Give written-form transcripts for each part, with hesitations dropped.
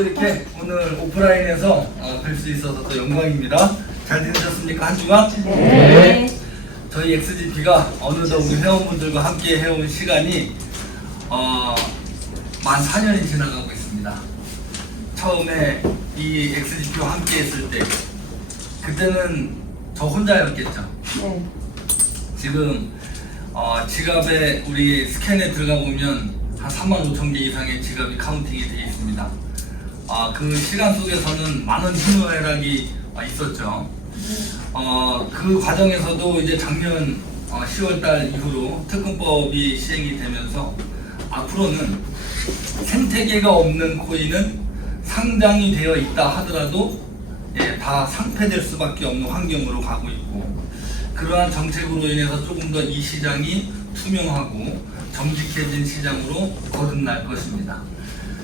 또 이렇게 오늘 오프라인에서 뵐 수 있어서 또 영광입니다. 잘 지내셨습니까? 한 주간? 네. 저희 XGP가 어느덧 우리 회원분들과 함께 해온 시간이 만 4년이 지나가고 있습니다. 처음에 이 XGP와 함께 했을 때 그때는 저 혼자였겠죠. 네. 지금 지갑에 우리 스캔에 들어가 보면 한 35,000개 이상의 지갑이 카운팅이 되어 있습니다. 그 시간 속에서는 많은 희노애락이 있었죠. 그 과정에서도 이제 작년 10월달 이후로 특근법이 시행이 되면서 앞으로는 생태계가 없는 코인은 상장이 되어 있다 하더라도 다 상폐될 수밖에 없는 환경으로 가고 있고, 그러한 정책으로 인해서 조금 더 이 시장이 투명하고 정직해진 시장으로 거듭날 것입니다.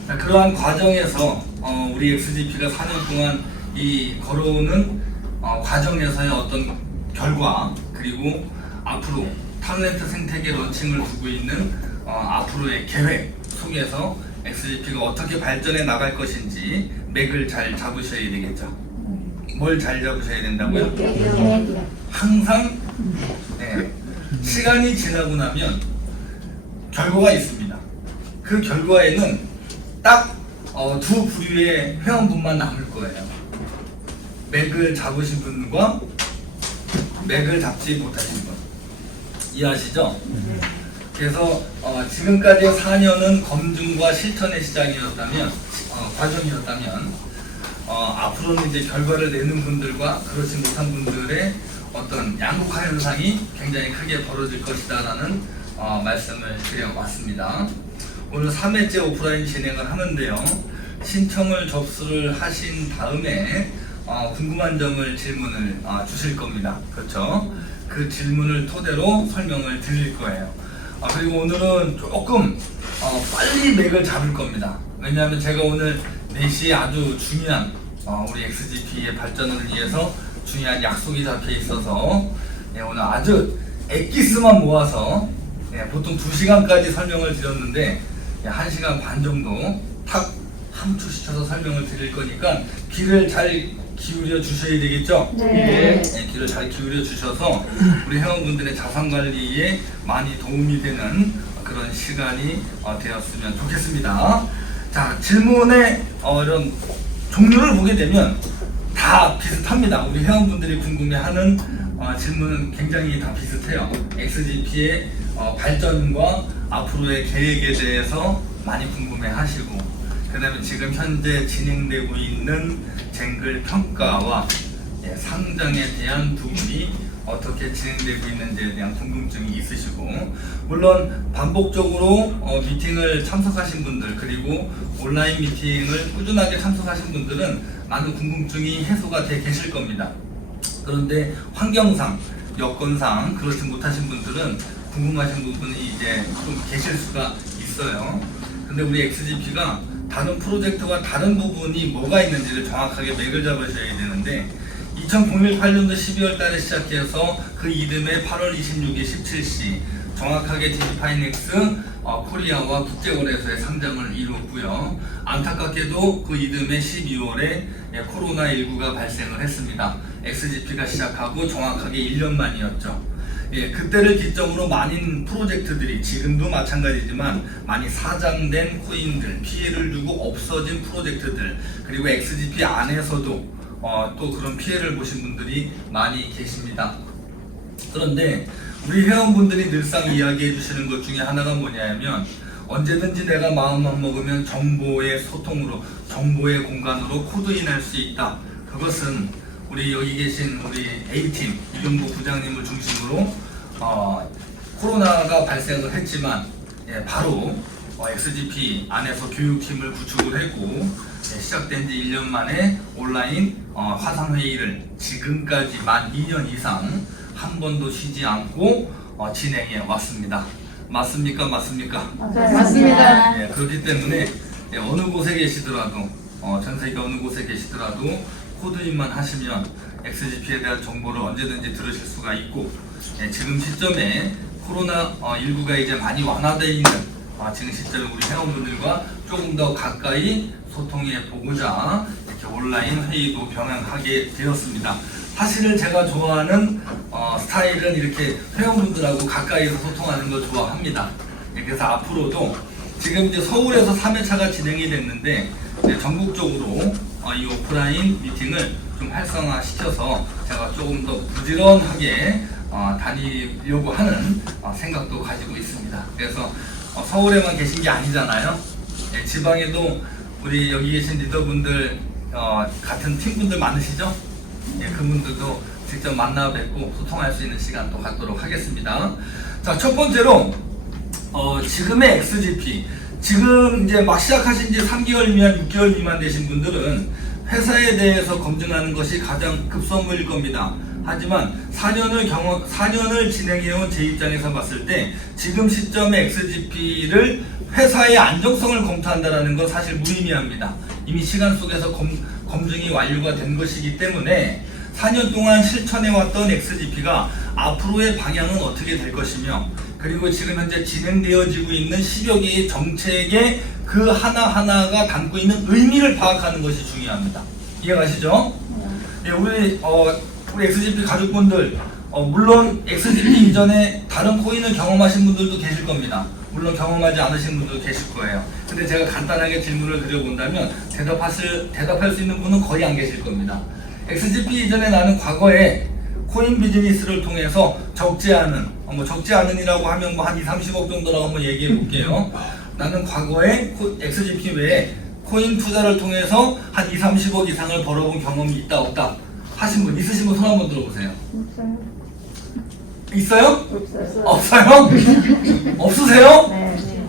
자, 그러한 과정에서 우리 XGP가 4년 동안 이 걸어오는 과정에서의 어떤 결과, 그리고 앞으로 탤런트 생태계 런칭을 두고 있는 앞으로의 계획 속에서 XGP가 어떻게 발전해 나갈 것인지 맥을 잘 잡으셔야 되겠죠. 뭘 잘 잡으셔야 된다고요? 항상 시간이 지나고 나면 결과가 있습니다. 그 결과에는 딱 두 부류의 회원분만 남을 거예요. 맥을 잡으신 분과 맥을 잡지 못하신 분. 이해하시죠? 그래서 지금까지 4년은 검증과 실천의 시장이었다면, 과정이었다면, 앞으로는 이제 결과를 내는 분들과 그렇지 못한 분들의 어떤 양극화 현상이 굉장히 크게 벌어질 것이다라는 말씀을 드려왔습니다. 오늘 3회째 오프라인 진행을 하는데요. 신청을 접수를 하신 다음에 궁금한 점을 질문을 주실 겁니다. 그렇죠? 그 질문을 토대로 설명을 드릴 거예요. 그리고 오늘은 조금 빨리 맥을 잡을 겁니다. 왜냐하면 제가 오늘 4시에 아주 중요한 우리 XGP의 발전을 위해서 중요한 약속이 잡혀 있어서 오늘 아주 엑기스만 모아서 보통 2시간까지 설명을 드렸는데 1시간 반 정도 탁 함축시켜서 설명을 드릴 거니까 귀를 잘 기울여 주셔야 되겠죠? 네. 귀를 잘 기울여 주셔서 우리 회원분들의 자산 관리에 많이 도움이 되는 그런 시간이 되었으면 좋겠습니다. 자, 질문의 이런 종류를 보게 되면 다 비슷합니다. 우리 회원분들이 궁금해하는 질문은 굉장히 다 비슷해요. XGP의 발전과 앞으로의 계획에 대해서 많이 궁금해하시고, 그 다음에 지금 현재 진행되고 있는 쟁글 평가와 상장에 대한 부분이 어떻게 진행되고 있는지에 대한 궁금증이 있으시고, 물론 반복적으로 미팅을 참석하신 분들, 그리고 온라인 미팅을 꾸준하게 참석하신 분들은 많은 궁금증이 해소가 돼 계실 겁니다. 그런데 환경상, 여건상 그렇지 못하신 분들은 궁금하신 부분이 이제 좀 계실 수가 있어요. 근데 우리 XGP가 다른 프로젝트와 다른 부분이 뭐가 있는지를 정확하게 맥을 잡으셔야 되는데, 2008년도 12월 달에 시작해서 그 이듬해 8월 26일 17시 정확하게 DB파이넥스 코리아와 국제거래소에 상장을 이루었고요. 안타깝게도 그 이듬해 12월에 코로나19가 발생을 했습니다. XGP가 시작하고 정확하게 1년 만이었죠. 그때를 기점으로 많은 프로젝트들이, 지금도 마찬가지지만 많이 사장된 코인들, 피해를 주고 없어진 프로젝트들, 그리고 XGP 안에서도 또 그런 피해를 보신 분들이 많이 계십니다. 그런데 우리 회원분들이 늘상 이야기해 주시는 것 중에 하나가 뭐냐면, 언제든지 내가 마음만 먹으면 정보의 소통으로, 정보의 공간으로 코드인할 수 있다. 그것은 우리 여기 계신 우리 A팀 이경보 부장님을 중심으로 코로나가 발생을 했지만 바로 XGP 안에서 교육팀을 구축을 했고, 시작된 지 1년 만에 온라인 화상회의를 지금까지 만 2년 이상 한 번도 쉬지 않고 진행해 왔습니다. 맞습니까? 맞습니까? 맞습니다. 그렇기 때문에 어느 곳에 계시더라도, 전 세계 어느 곳에 계시더라도 코드인만 하시면 XGP에 대한 정보를 언제든지 들으실 수가 있고, 지금 시점에 코로나19가 이제 많이 완화되어 있는 지금 시점에 우리 회원분들과 조금 더 가까이 소통해 보고자 이렇게 온라인 회의도 병행하게 되었습니다. 사실은 제가 좋아하는 스타일은 이렇게 회원분들하고 가까이서 소통하는 걸 좋아합니다. 그래서 앞으로도 지금 이제 서울에서 3회차가 진행이 됐는데 이제 전국적으로 이 오프라인 미팅을 좀 활성화시켜서 제가 조금 더 부지런하게 다니려고 하는 생각도 가지고 있습니다. 그래서 서울에만 계신 게 아니잖아요. 지방에도 우리 여기 계신 리더분들 같은 팀분들 많으시죠? 그분들도 직접 만나 뵙고 소통할 수 있는 시간도 갖도록 하겠습니다. 자, 첫 번째로 지금의 XGP, 지금 이제 막 시작하신 지 3개월 미만, 6개월 미만 되신 분들은 회사에 대해서 검증하는 것이 가장 급선무일 겁니다. 하지만 4년을 진행해온 제 입장에서 봤을 때 지금 시점의 XGP를 회사의 안정성을 검토한다는 건 사실 무의미합니다. 이미 시간 속에서 검증이 완료가 된 것이기 때문에 4년 동안 실천해왔던 XGP가 앞으로의 방향은 어떻게 될 것이며, 그리고 지금 현재 진행되어지고 있는 10여 개의 정책의 그 하나하나가 담고 있는 의미를 파악하는 것이 중요합니다. 이해가시죠? 예, 우리 XGP 가족분들, 물론 XGP 이전에 다른 코인을 경험하신 분들도 계실 겁니다. 물론 경험하지 않으신 분들도 계실 거예요. 근데 제가 간단하게 질문을 드려본다면 대답할 수 있는 분은 거의 안 계실 겁니다. XGP 이전에 나는 과거에 코인 비즈니스를 통해서 적지 않은이라고 하면 한 2-30억 정도라고 한번 얘기해 볼게요. 나는 과거에 XGP 외에 코인 투자를 통해서 한 2-30억 이상을 벌어본 경험이 있다 없다 하신 분, 있으신 분 손 한번 들어보세요. 있어요? 없어요? 없으세요? 네.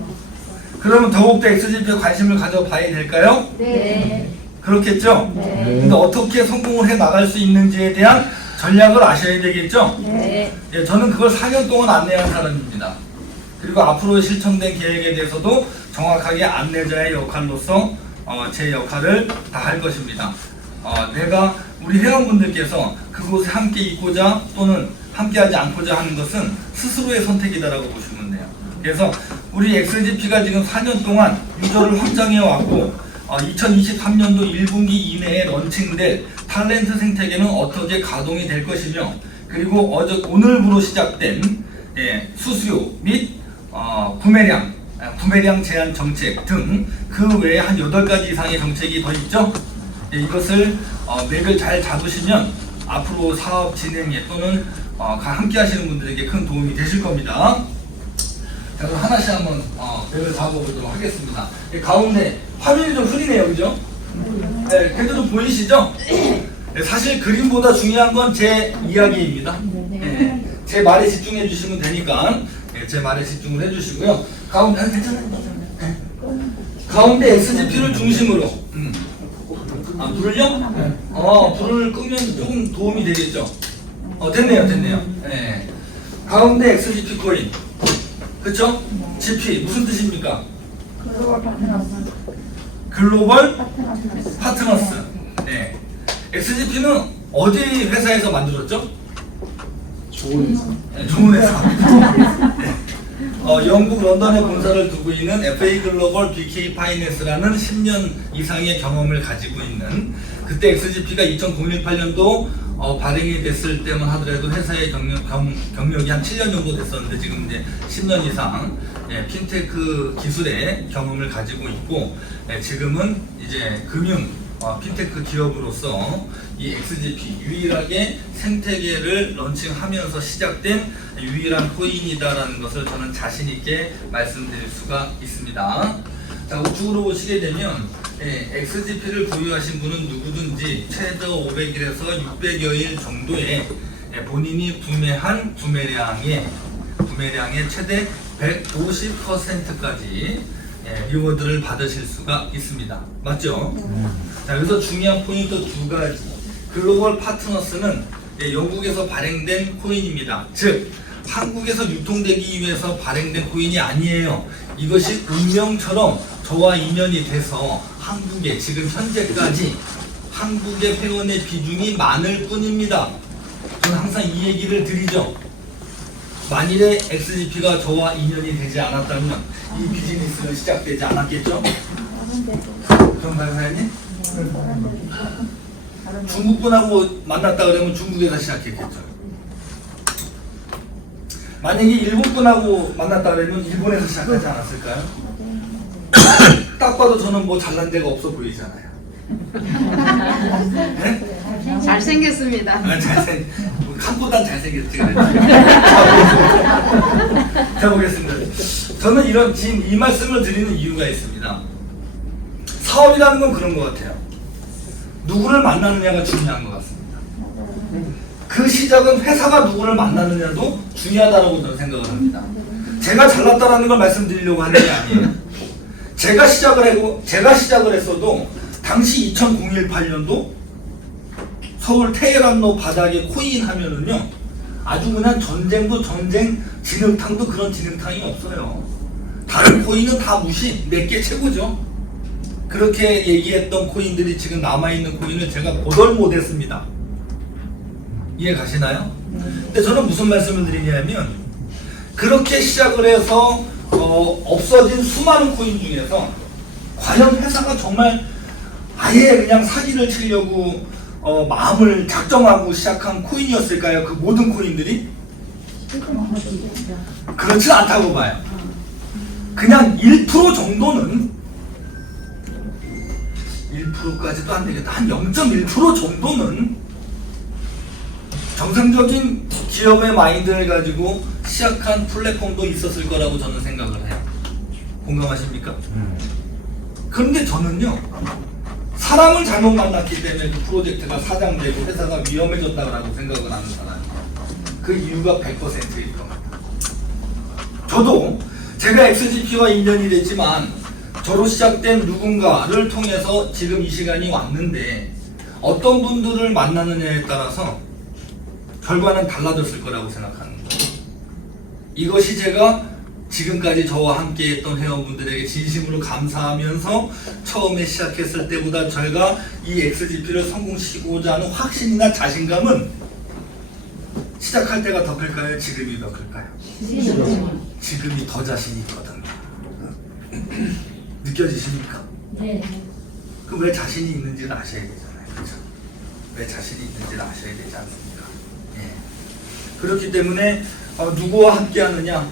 그러면 더욱더 XGP에 관심을 가져봐야 될까요? 네. 그렇겠죠? 네. 근데 어떻게 성공을 해 나갈 수 있는지에 대한 전략을 아셔야 되겠죠? 네. 예, 저는 그걸 4년 동안 안내한 사람입니다. 그리고 앞으로 실천된 계획에 대해서도 정확하게 안내자의 역할로서 제 역할을 다 할 것입니다. 내가 우리 회원분들께서 그곳에 함께 있고자 또는 함께하지 않고자 하는 것은 스스로의 선택이다라고 보시면 돼요. 그래서 우리 XGP가 지금 4년 동안 유저를 확장해 왔고 2023년도 1분기 이내에 런칭될 탤런트 생태계는 어떻게 가동이 될 것이며, 그리고 오늘부로 시작된 수수료 및 구매량 제한 정책 등 그 외에 한 8가지 이상의 정책이 더 있죠. 이것을 맥을 잘 잡으시면 앞으로 사업 진행에 또는 함께 하시는 분들에게 큰 도움이 되실 겁니다. 자, 그럼 하나씩 한번 맥을 잡아보도록 하겠습니다. 가운데 화면이 좀 흐리네요, 그죠? 네, 그래도 좀 보이시죠? 네, 사실 그림보다 중요한 건 제 이야기입니다. 네, 제 말에 집중해 주시면 되니까 제 말에 집중을 해 주시고요. 가운데 XGP를 중심으로 불을요? 불을 끄면 조금 도움이 되겠죠? 됐네요. 네. 가운데 XGP 코인, 그쵸? GP 무슨 뜻입니까? 글로벌 파트너스. 네. XGP는 어디 회사에서 만들었죠? 좋은 회사. 네. 영국 런던에 본사를 두고 있는 FA 글로벌 BK 파이낸스라는 10년 이상의 경험을 가지고 있는, 그때 XGP가 2008년도 발행이 됐을 때만 하더라도 회사의 경력이 한 7년 정도 됐었는데 지금 이제 10년 이상 핀테크 기술의 경험을 가지고 있고, 지금은 이제 금융 핀테크 기업으로서 이 XGP 유일하게 생태계를 런칭하면서 시작된 유일한 코인이다라는 것을 저는 자신 있게 말씀드릴 수가 있습니다. 자, 우측으로 보시게 되면 XGP를 보유하신 분은 누구든지 최저 500일에서 600여일 정도의 본인이 구매한 구매량의 최대 150%까지 리워드를 받으실 수가 있습니다. 맞죠? 자, 여기서 중요한 포인트 2가지. 글로벌 파트너스는 영국에서 발행된 코인입니다. 즉 한국에서 유통되기 위해서 발행된 코인이 아니에요. 이것이 운명처럼 저와 인연이 돼서 한국에 지금 현재까지 한국의 회원의 비중이 많을 뿐입니다. 저는 항상 이 얘기를 드리죠. 만일에 XGP가 저와 인연이 되지 않았다면 이 비즈니스는 시작되지 않았겠죠? 그런가요, 사장님? 중국 분하고 만났다 그러면 중국에서 시작했겠죠. 만약에 일본 분하고 만났다 그러면 일본에서 시작하지 않았을까요? 딱 봐도 저는 뭐 잘난 데가 없어 보이잖아요. 네? 잘생겼습니다. 칸보단 잘생겼지. 자, 보겠습니다. 저는 이 말씀을 드리는 이유가 있습니다. 사업이라는 건 그런 것 같아요. 누구를 만나느냐가 중요한 것 같습니다. 그 시작은 회사가 누구를 만나느냐도 중요하다고 저는 생각을 합니다. 제가 잘났다라는 걸 말씀드리려고 하는 게 아니에요. 제가 시작을 했어도 당시 2018년도 서울 테헤란로 바닥에 코인 하면은요, 아주 그냥 전쟁도 전쟁, 진흙탕도 그런 진흙탕이 없어요. 다른 코인은 다 무시, 내게 최고죠. 그렇게 얘기했던 코인들이 지금 남아있는 코인을 제가 보덜 못했습니다. 이해 가시나요? 근데 저는 무슨 말씀을 드리냐면, 그렇게 시작을 해서 없어진 수많은 코인 중에서 과연 회사가 정말 아예 그냥 사기를 치려고 마음을 작정하고 시작한 코인이었을까요? 그 모든 코인들이? 그렇지 않다고 봐요. 그냥 1% 정도는 1%까지도 안 되겠다. 한 0.1% 정도는 정상적인 기업의 마인드를 가지고 시작한 플랫폼도 있었을 거라고 저는 생각을 해요. 공감하십니까? 그런데 저는요, 사람을 잘못 만났기 때문에 그 프로젝트가 사장되고 회사가 위험해졌다고 생각을 하는 사람이에요. 그 이유가 100%일 겁니다. 저도 제가 XGP와 인연이 됐지만 저로 시작된 누군가를 통해서 지금 이 시간이 왔는데, 어떤 분들을 만나느냐에 따라서 결과는 달라졌을 거라고 생각하는 거예요. 이것이 제가 지금까지 저와 함께 했던 회원분들에게 진심으로 감사하면서 처음에 시작했을 때보다 저희가 이 XGP를 성공시키고자 하는 확신이나 자신감은 시작할 때가 더 클까요? 지금이 더 클까요? 지금이 더 자신이 있거든요. 느껴지십니까? 네. 그럼 왜 자신이 있는지를 아셔야 되잖아요. 그렇죠? 왜 자신이 있는지를 아셔야 되지 않습니까? 예. 그렇기 때문에 누구와 함께 하느냐?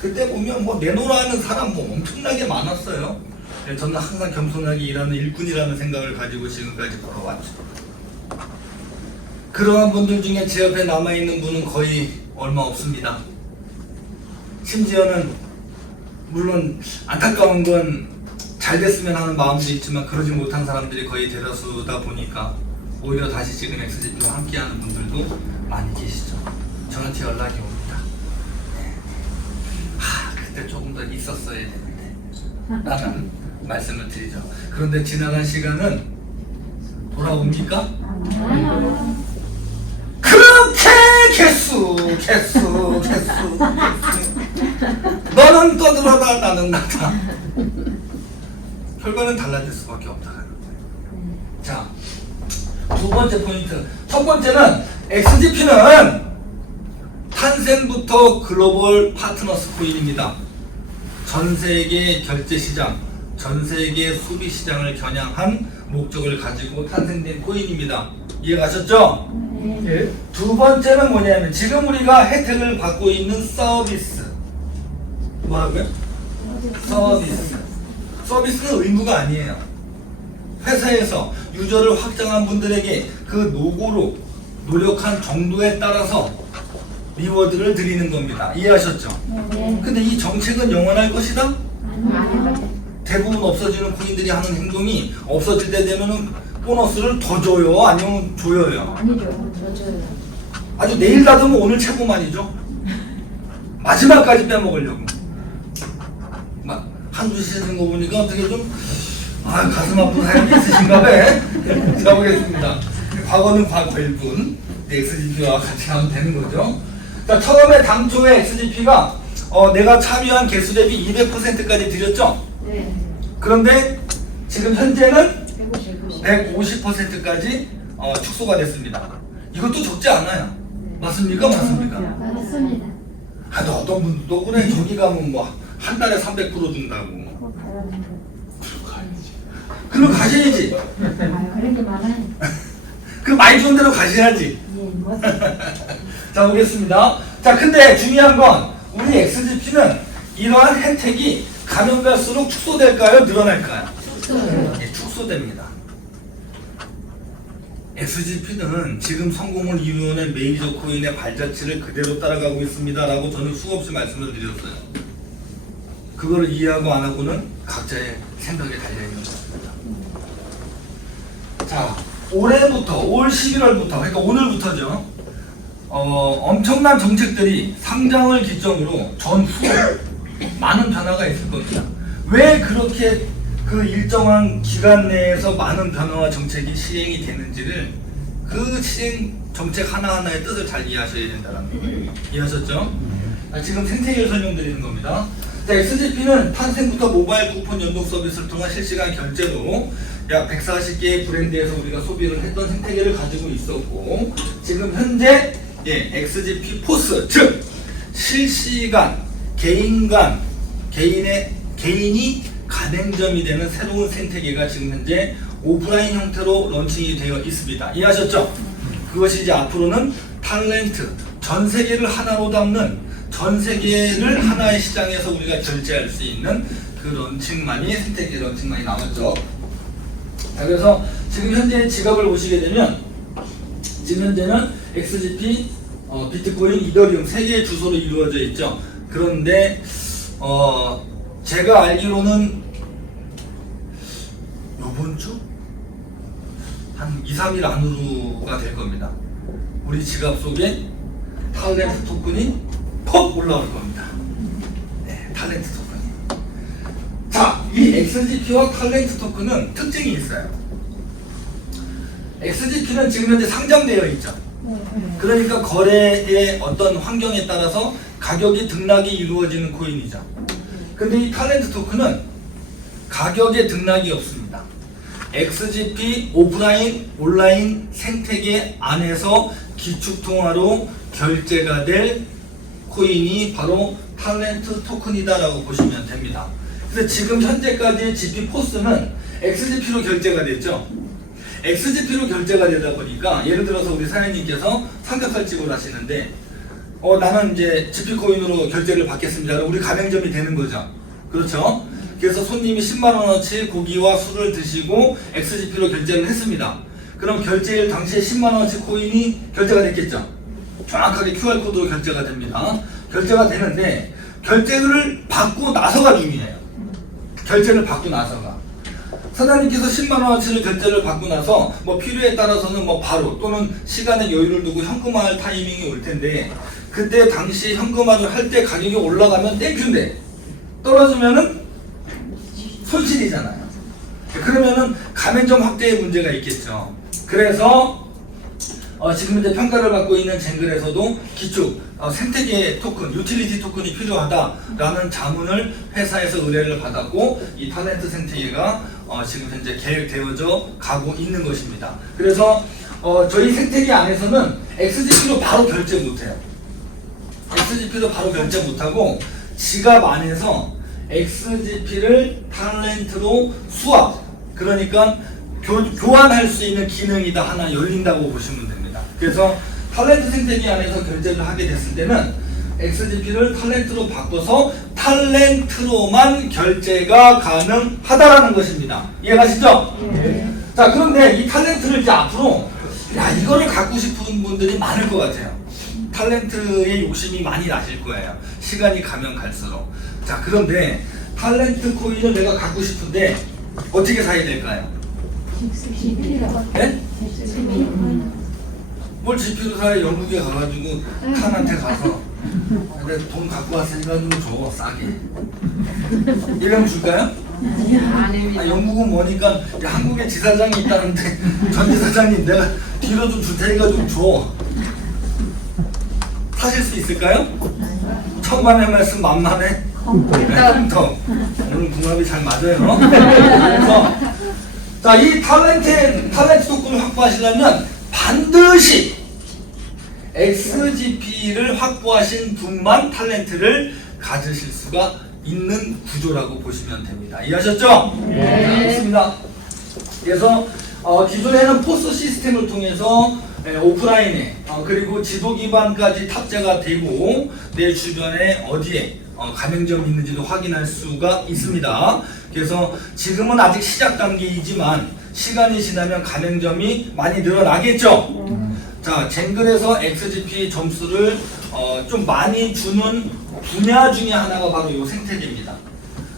그때 보면 뭐 내노라는 사람 뭐 엄청나게 많았어요. 저는 항상 겸손하게 일하는 일꾼이라는 생각을 가지고 지금까지 걸어왔죠. 그러한 분들 중에 제 옆에 남아있는 분은 거의 얼마 없습니다. 심지어는 물론 안타까운 건 잘 됐으면 하는 마음도 있지만 그러지 못한 사람들이 거의 대다수다 보니까 오히려 다시 지금 XGP와 함께하는 분들도 많이 계시죠. 저한테 연락이 옵니다. 네. 그때 조금 더 있었어야 되는데 라는 말씀을 드리죠. 그런데 지나간 시간은 돌아옵니까? 그렇게 개수 너는 떠들어라 나는 나다. 결과는 달라질 수밖에 없다는 거예요. 자, 두 번째 포인트. 첫 번째는 XGP는 탄생부터 글로벌 파트너스 코인입니다. 전 세계 결제 시장, 전 세계 소비 시장을 겨냥한 목적을 가지고 탄생된 코인입니다. 이해가셨죠? 네. 두 번째는 뭐냐면 지금 우리가 혜택을 받고 있는 서비스. 뭐라고요? 서비스는 의무가 아니에요. 회사에서 유저를 확장한 분들에게 그 노고로 노력한 정도에 따라서 리워드를 드리는 겁니다. 이해하셨죠? 네. 근데 이 정책은 영원할 것이다? 아니요. 대부분 없어지는 코인들이 하는 행동이 없어질 때 되면은 보너스를 더 줘요? 아니면 줘요? 아니죠. 저줘요. 아주 내일 닫으면 오늘 최고만이죠? 마지막까지 빼먹으려고. 막 한두 시 되는 거 보니까 어떻게 좀 가슴 아픈 사연이 있으신가 봐. 자, 보겠습니다. 과거는 과거일 뿐 XGP와 같이 하면 되는 거죠. 자, 처음에 당초에 XGP가 내가 참여한 개수 대비 200%까지 드렸죠? 네. 그런데 지금 현재는 150. 150%까지 축소가 됐습니다. 이것도 적지 않아요. 맞습니까? 맞습니까? 맞습니다. 너 어떤 분도 그래 저기 가면 뭐 한 달에 300% 준다고. 그럼 가셔야지. 아, 그런 게 많아요. 그 많이 좋은 데로 가셔야지. 예, 뭐. 자, 보겠습니다. 자, 근데 중요한 건 우리 XGP는 이러한 혜택이 가면 갈수록 축소될까요? 늘어날까요? 예, 축소됩니다. XGP는 지금 성공을 이루어낸 메이저 코인의 발자취를 그대로 따라가고 있습니다 라고 저는 수없이 말씀을 드렸어요. 그거를 이해하고 안 하고는 각자의 생각에 달려있는 것입니다. 자, 올해부터 올 11월부터 그러니까 오늘부터죠. 엄청난 정책들이 상장을 기점으로 전후 많은 변화가 있을 겁니다. 왜 그렇게 그 일정한 기간 내에서 많은 변화와 정책이 시행이 되는지를 그 시행 정책 하나하나의 뜻을 잘 이해하셔야 된다는 거예요. 이해하셨죠? 지금 생태계를 설명드리는 겁니다. 자, XGP는 탄생부터 모바일 쿠폰 연동 서비스를 통한 실시간 결제로 약 140개의 브랜드에서 우리가 소비를 했던 생태계를 가지고 있었고, 지금 현재 XGP 포스, 즉 실시간 개인이 가맹점이 되는 새로운 생태계가 지금 현재 오프라인 형태로 런칭이 되어 있습니다. 이해하셨죠? 그것이 이제 앞으로는 탤런트, 전 세계를 하나로 담는, 전 세계를 하나의 시장에서 우리가 결제할 수 있는 그 런칭만이, 생태계 런칭만이 나왔죠. 자, 그래서 지금 현재 지갑을 보시게 되면 지금 현재는 XGP, 비트코인, 이더리움 3개의 주소로 이루어져 있죠. 그런데 제가 알기로는 요번 주? 한 2, 3일 안으로가 될 겁니다. 우리 지갑 속에 탤런트 토큰이 퍽 올라올 겁니다. 네, 탤런트 토큰이. 자, 이 XGP와 탤런트 토큰은 특징이 있어요. XGP는 지금 현재 상장되어 있죠. 그러니까 거래의 어떤 환경에 따라서 가격이 등락이 이루어지는 코인이죠. 근데 이 탤런트 토큰은 가격에 등락이 없습니다. XGP 오프라인 온라인 생태계 안에서 기축통화로 결제가 될 코인이 바로 탤런트 토큰이다라고 보시면 됩니다. 그래서 지금 현재까지 GP 포스는 XGP로 결제가 됐죠. XGP로 결제가 되다 보니까 예를 들어서 우리 사장님께서 삼겹살집을 하시는데 나는 이제 GP 코인으로 결제를 받겠습니다. 그럼 우리 가맹점이 되는 거죠. 그렇죠? 그래서 손님이 10만원어치 고기와 술을 드시고 XGP로 결제를 했습니다. 그럼 결제일 당시에 10만원어치 코인이 결제가 됐겠죠. 정확하게 QR코드로 결제가 됩니다. 결제가 되는데 결제를 받고 나서가 중요해요. 결제를 받고 나서가. 사장님께서 10만원어치를 결제를 받고 나서 뭐 필요에 따라서는 뭐 바로 또는 시간에 여유를 두고 현금화할 타이밍이 올 텐데, 그때 당시 현금화를 할 때 가격이 올라가면 땡큐인데 떨어지면은 손실이잖아요. 그러면은 가맹점 확대의 문제가 있겠죠. 그래서 지금 현재 평가를 받고 있는 쟁글에서도 기축 생태계 토큰, 유틸리티 토큰이 필요하다라는 자문을 회사에서 의뢰를 받았고, 이 탤런트 생태계가 지금 현재 계획되어져 가고 있는 것입니다. 그래서 저희 생태계 안에서는 XGP로 바로 결제 못해요. XGP도 바로 결제 못하고 지갑 안에서 XGP를 탤런트로 수합, 그러니까 교환할 수 있는 기능이 다 하나 열린다고 보시면 됩니다. 그래서 탤런트 생태계 안에서 결제를 하게 됐을 때는 XGP를 탤런트로 바꿔서 탤런트로만 결제가 가능하다라는 것입니다. 이해가시죠? 네. 자, 그런데 이 탤런트를 이제 앞으로 이거를 갖고 싶은 분들이 많을 것 같아요. 탤런트의 욕심이 많이 나실 거예요. 시간이 가면 갈수록. 자, 그런데 탤런트 코인을 내가 갖고 싶은데 어떻게 사야 될까요? 네? 뭘 GP로 사야? 영국에 가가지고 칸한테 가서 근데 돈 갖고 왔으니까 좀 줘, 싸게. 이러면 줄까요? 영국은 뭐니까 야, 한국에 지사장이 있다는데 전 지사장님 내가 뒤로 좀 줄 테니까 좀 줘. 사실 수 있을까요? 천만의 말씀 만만해. 컴퓨터. 오늘 궁합이 잘 맞아요. 그래서 자, 이 탤런트 토큰을 확보하시려면 반드시 XGP를 확보하신 분만 탤런트를 가지실 수가 있는 구조라고 보시면 됩니다. 이해하셨죠? 네. 좋습니다. 그래서 기존에는 포스 시스템을 통해서 오프라인에 그리고 지도 기반까지 탑재가 되고 내 주변에 어디에 가맹점이 있는지도 확인할 수가 있습니다. 그래서 지금은 아직 시작 단계이지만 시간이 지나면 가맹점이 많이 늘어나겠죠. 자, 쟁글에서 XGP 점수를 좀 많이 주는 분야 중에 하나가 바로 이 생태계입니다.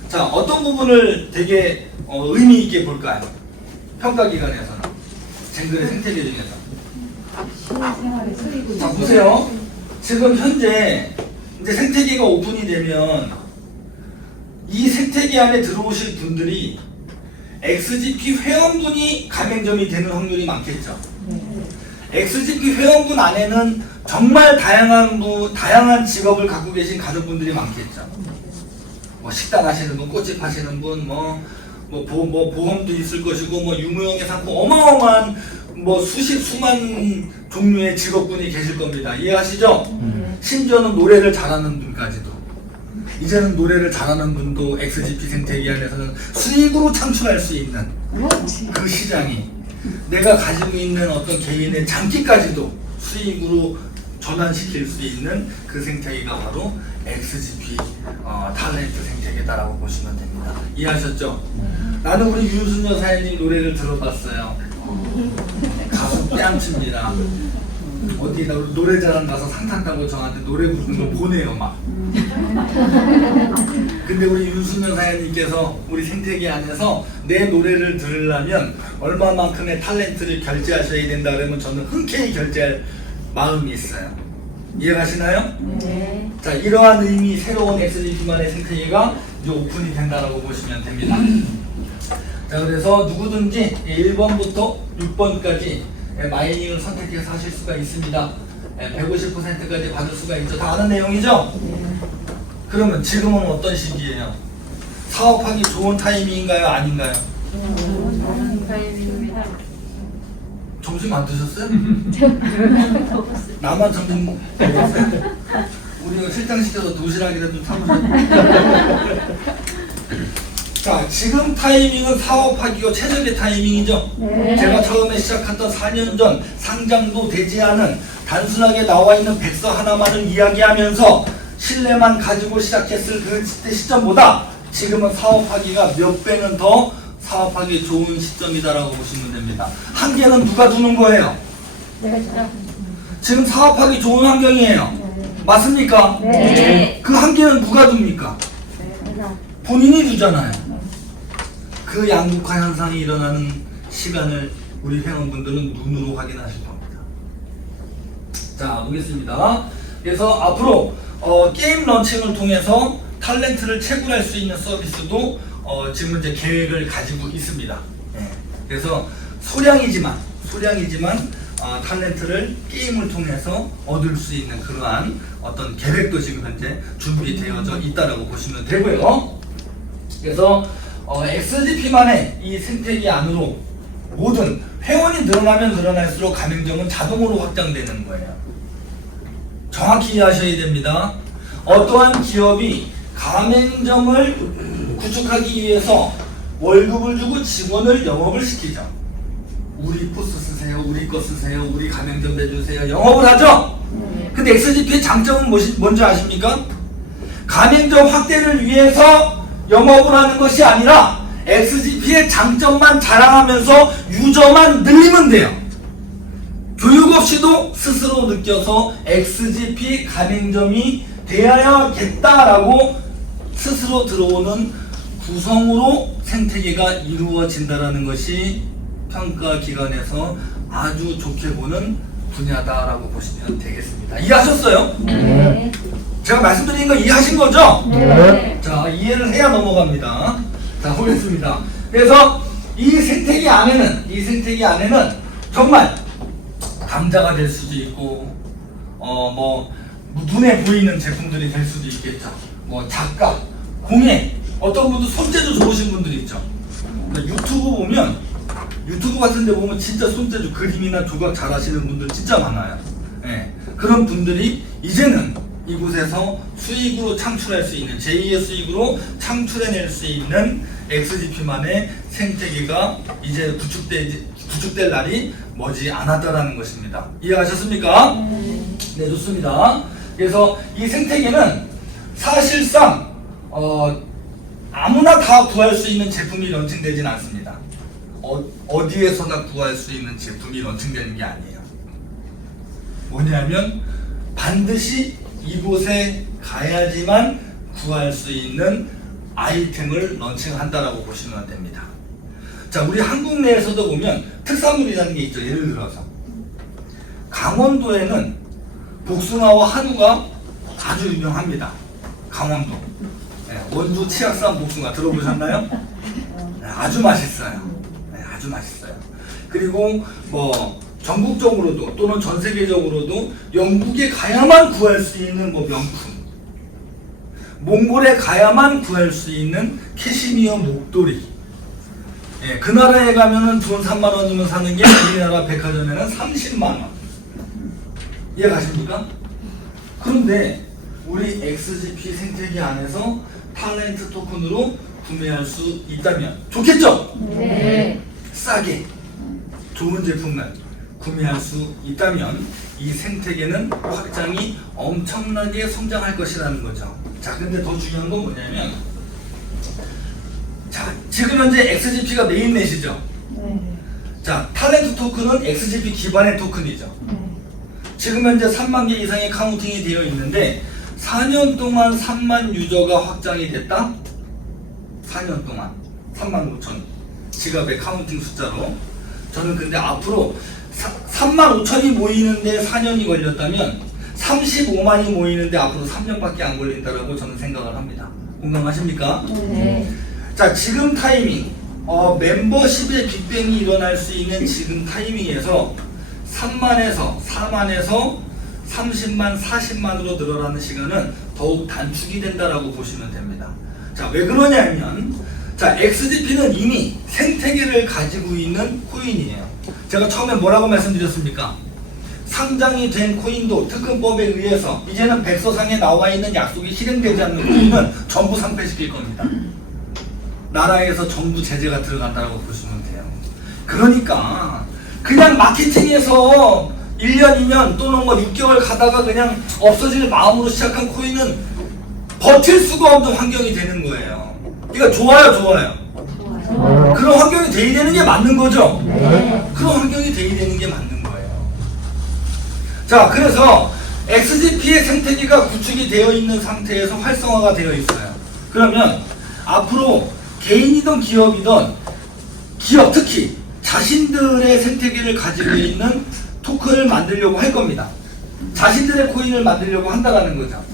자, 어떤 부분을 되게 의미 있게 볼까요? 평가 기관에서는 쟁글의 생태계 중에서. 실생활에 쓰이고 자, 보세요. 지금 현재 이제 생태계가 오픈이 되면 이 생태계 안에 들어오실 분들이 XGP 회원분이 가맹점이 되는 확률이 많겠죠. XGP 회원분 안에는 정말 다양한 직업을 갖고 계신 가족분들이 많겠죠. 뭐 식당 하시는 분, 꽃집 하시는 분, 보험도 있을 것이고, 유무형의 상품, 어마어마한 수만 종류의 직업군이 계실 겁니다. 이해하시죠? 심지어는 노래를 잘하는 분까지도. 이제는 노래를 잘하는 분도 XGP 생태계 안에서는 수익으로 창출할 수 있는 그 시장이, 내가 가지고 있는 어떤 개인의 장기까지도 수익으로 전환시킬 수 있는 그 생태계가 바로 XGP 탤런트 생태계다라고 보시면 됩니다. 이해하셨죠? 나는 우리 윤순여 사장님 노래를 들어봤어요. 가수 뺨칩니다. 어디 노래자랑 가서 상 탄다고 저한테 노래 부르는 걸 보내요 막. 근데 우리 윤순여 사장님께서 우리 생태계 안에서 내 노래를 들으려면 얼마만큼의 탤런트를 결제하셔야 된다 그러면 저는 흔쾌히 결제할 마음이 있어요. 이해가시나요? 네. 자, 이러한 의미, 새로운 XGP만의 생태계가 이제 오픈이 된다라고 보시면 됩니다. 자, 그래서 누구든지 1번부터 6번까지 마이닝을 선택해서 하실 수가 있습니다. 150%까지 받을 수가 있죠. 다 아는 내용이죠? 그러면 지금은 어떤 시기예요? 사업하기 좋은 타이밍인가요? 아닌가요? 타임입니다. 점심 안 드셨어요? 나만 점심 먹었어요? 우리 실장 시켜서 도시락이라도 사보자. 자, 지금 타이밍은 사업하기가 최적의 타이밍이죠. 네. 제가 처음에 시작했던 4년 전 상장도 되지 않은 단순하게 나와 있는 백서 하나만을 이야기하면서 신뢰만 가지고 시작했을 그 시점보다 지금은 사업하기가 몇 배는 더 사업하기 좋은 시점이다라고 보시면 됩니다. 한계는 누가 두는 거예요? 내가 진짜 지금 사업하기 좋은 환경이에요. 맞습니까? 네. 그 한계는 누가 둡니까? 본인이 두잖아요. 그 양극화 현상이 일어나는 시간을 우리 회원분들은 눈으로 확인하실 겁니다. 자, 보겠습니다. 그래서 앞으로 게임 런칭을 통해서 탤런트를 채굴할 수 있는 서비스도 지금 이제 계획을 가지고 있습니다. 예. 그래서 소량이지만 탤런트를 게임을 통해서 얻을 수 있는 그러한 어떤 계획도 지금 현재 준비되어져 있다라고 보시면 되고요. 그래서 XGP만의 이 생태계 안으로 모든 회원이 늘어나면 늘어날수록 가맹점은 자동으로 확장되는 거예요. 정확히 이해하셔야 됩니다. 어떠한 기업이 가맹점을 구축하기 위해서 월급을 주고 직원을 영업을 시키죠. 우리 포스 쓰세요, 우리 거 쓰세요, 우리 가맹점 내주세요, 영업을 하죠. 근데 XGP의 장점은 뭔지 아십니까? 가맹점 확대를 위해서 영업을 하는 것이 아니라 XGP의 장점만 자랑하면서 유저만 늘리면 돼요. 교육 없이도 스스로 느껴서 XGP 가맹점이 되어야겠다라고 스스로 들어오는 구성으로 생태계가 이루어진다는 것이 평가기관에서 아주 좋게 보는 분야다라고 보시면 되겠습니다. 이해하셨어요? 네. 제가 말씀드린 거 이해하신 거죠? 네. 자, 이해를 해야 넘어갑니다. 자, 보겠습니다. 그래서 이 생태계 안에는 정말 강자가 될 수도 있고, 눈에 보이는 제품들이 될 수도 있겠죠. 작가, 공예, 어떤 분도 손재주 좋으신 분들이 있죠. 유튜브 같은 데 보면 진짜 손재주, 그림이나 조각 잘 하시는 분들 진짜 많아요. 예, 그런 분들이 이제는 이곳에서 수익으로 창출할 수 있는, 제2의 수익으로 창출해낼 수 있는 XGP만의 생태계가 이제 구축될 날이 머지 않았다라는 것입니다. 이해하셨습니까? 네, 좋습니다. 그래서 이 생태계는 사실상 아무나 다 구할 수 있는 제품이 런칭되진 않습니다. 어디에서나 구할 수 있는 제품이 런칭되는 게 아니에요. 뭐냐면 반드시 이곳에 가야지만 구할 수 있는 아이템을 런칭한다라고 보시면 됩니다. 자, 우리 한국 내에서도 보면 특산물이라는 게 있죠. 예를 들어서 강원도에는 복숭아와 한우가 아주 유명합니다. 강원도. 네, 원주 치악산 복숭아 들어보셨나요? 네, 아주 맛있어요. 네, 아주 맛있어요. 그리고 뭐 전국적으로도 또는 전 세계적으로도 영국에 가야만 구할 수 있는 뭐 명품, 몽골에 가야만 구할 수 있는 캐시미어 목도리. 예, 그 나라에 가면은 돈 3만 원이면 사는 게 우리나라 백화점에는 30만 원. 이해가십니까? 그런데 우리 XGP 생태계 안에서 탤런트 토큰으로 구매할 수 있다면 좋겠죠? 네. 싸게 좋은 제품을 구매할 수 있다면 이 생태계는 확장이 엄청나게 성장할 것이라는 거죠. 자, 근데 더 중요한 건 뭐냐면, 자, 지금 현재 XGP가 메인넷이죠. 네. 자, 탤런트 토큰은 XGP 기반의 토큰이죠. 지금 현재 3만 개 이상의 카운팅이 되어 있는데 4년 동안 3만 유저가 확장이 됐다? 4년 동안 3만 5천 지갑의 카운팅 숫자로. 저는 근데 앞으로 3만 5천이 모이는데 4년이 걸렸다면 35만이 모이는데 앞으로 3년밖에 안 걸린다라고 저는 생각을 합니다. 공감하십니까? 네. 자, 지금 타이밍, 멤버십의 빅뱅이 일어날 수 있는 지금 타이밍에서 3만에서 4만에서 30만, 40만으로 늘어나는 시간은 더욱 단축이 된다라고 보시면 됩니다. 자, 왜 그러냐면, 자, XGP는 이미 생태계를 가지고 있는 코인이에요. 제가 처음에 뭐라고 말씀드렸습니까? 상장이 된 코인도 특근법에 의해서 이제는 백서상에 나와 있는 약속이 실행되지 않는 코인은 전부 상폐시킬 겁니다. 나라에서 전부 제재가 들어간다고 보시면 돼요. 그러니까 그냥 마케팅에서 1년, 2년 또는 뭐 6개월 가다가 그냥 없어질 마음으로 시작한 코인은 버틸 수가 없는 환경이 되는 거예요. 그러니까 좋아요, 좋아요. 좋아요. 그런 환경이 돼야 되는 게 맞는 거죠. 네. 그런 환경이 돼야 되는 게 맞는 거예요. 자, 그래서 XGP의 생태계가 구축이 되어 있는 상태에서 활성화가 되어 있어요. 그러면 앞으로 개인이든 기업이든 기업 특히 자신들의 생태계를 가지고 있는 토큰을 만들려고 할 겁니다. 자신들의 코인을 만들려고 한다는 거죠.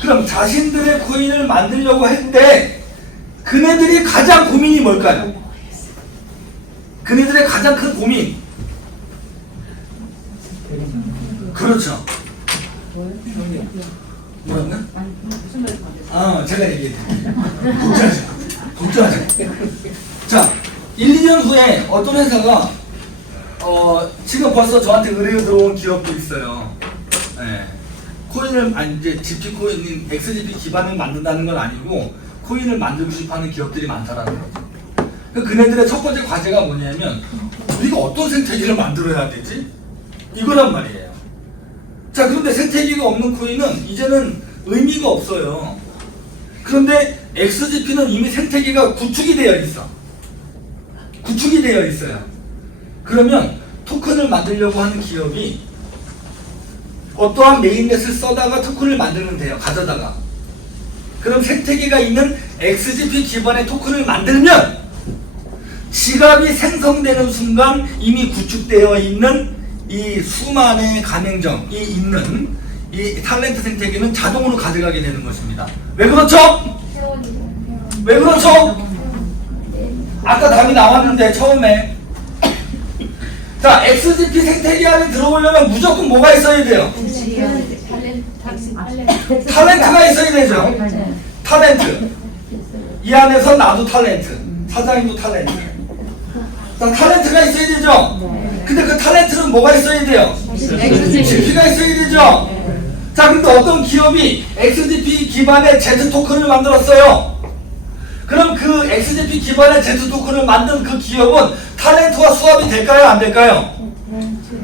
그럼 자신들의 코인을 만들려고 할 때 그네들이 가장 고민이 뭘까요? 그네들의 가장 큰 고민. 그렇죠. 뭐라고요? 제가 얘기해드릴게요. 걱정하지. 자, 1, 2년 후에 어떤 회사가 지금 벌써 저한테 의뢰가 들어온 기업도 있어요. 네. 코인을 이제 GP 코인, XGP 기반을 만든다는 건 아니고 코인을 만들고 싶어하는 기업들이 많다라는 거죠. 그네들의 첫 번째 과제가 뭐냐면 우리가 어떤 생태계를 만들어야 되지? 이거란 말이에요. 자, 그런데 생태계가 없는 코인은 이제는 의미가 없어요. 그런데 XGP는 이미 생태계가 구축이 되어 있어. 구축이 되어 있어요. 그러면 토큰을 만들려고 하는 기업이 어떠한 메인넷을 써다가 토큰을 만들면 돼요. 가져다가. 그럼 생태계가 있는 XGP 기반의 토큰을 만들면 지갑이 생성되는 순간 이미 구축되어 있는 이 수많은 가맹점이 있는 이 탤런트 생태계는 자동으로 가져가게 되는 것입니다. 왜 그렇죠? 왜 그렇죠? 아까 답이 나왔는데 처음에. 자, XGP 생태계 안에 들어오려면 무조건 뭐가 있어야 돼요? 탤런트가 있어야 되죠. 탤런트. 이 안에서 나도 탤런트, 사장님도 탤런트. 자, 탤런트가 있어야 되죠. 근데 그 탤런트는 뭐가 있어야 돼요? GP가 있어야 되죠. 자, 근데 어떤 기업이 XGP 기반의 Z 토큰을 만들었어요. 그럼 그 XGP 기반의 Z 토큰을 만든 그 기업은 탤런트와 수합이 될까요? 안 될까요?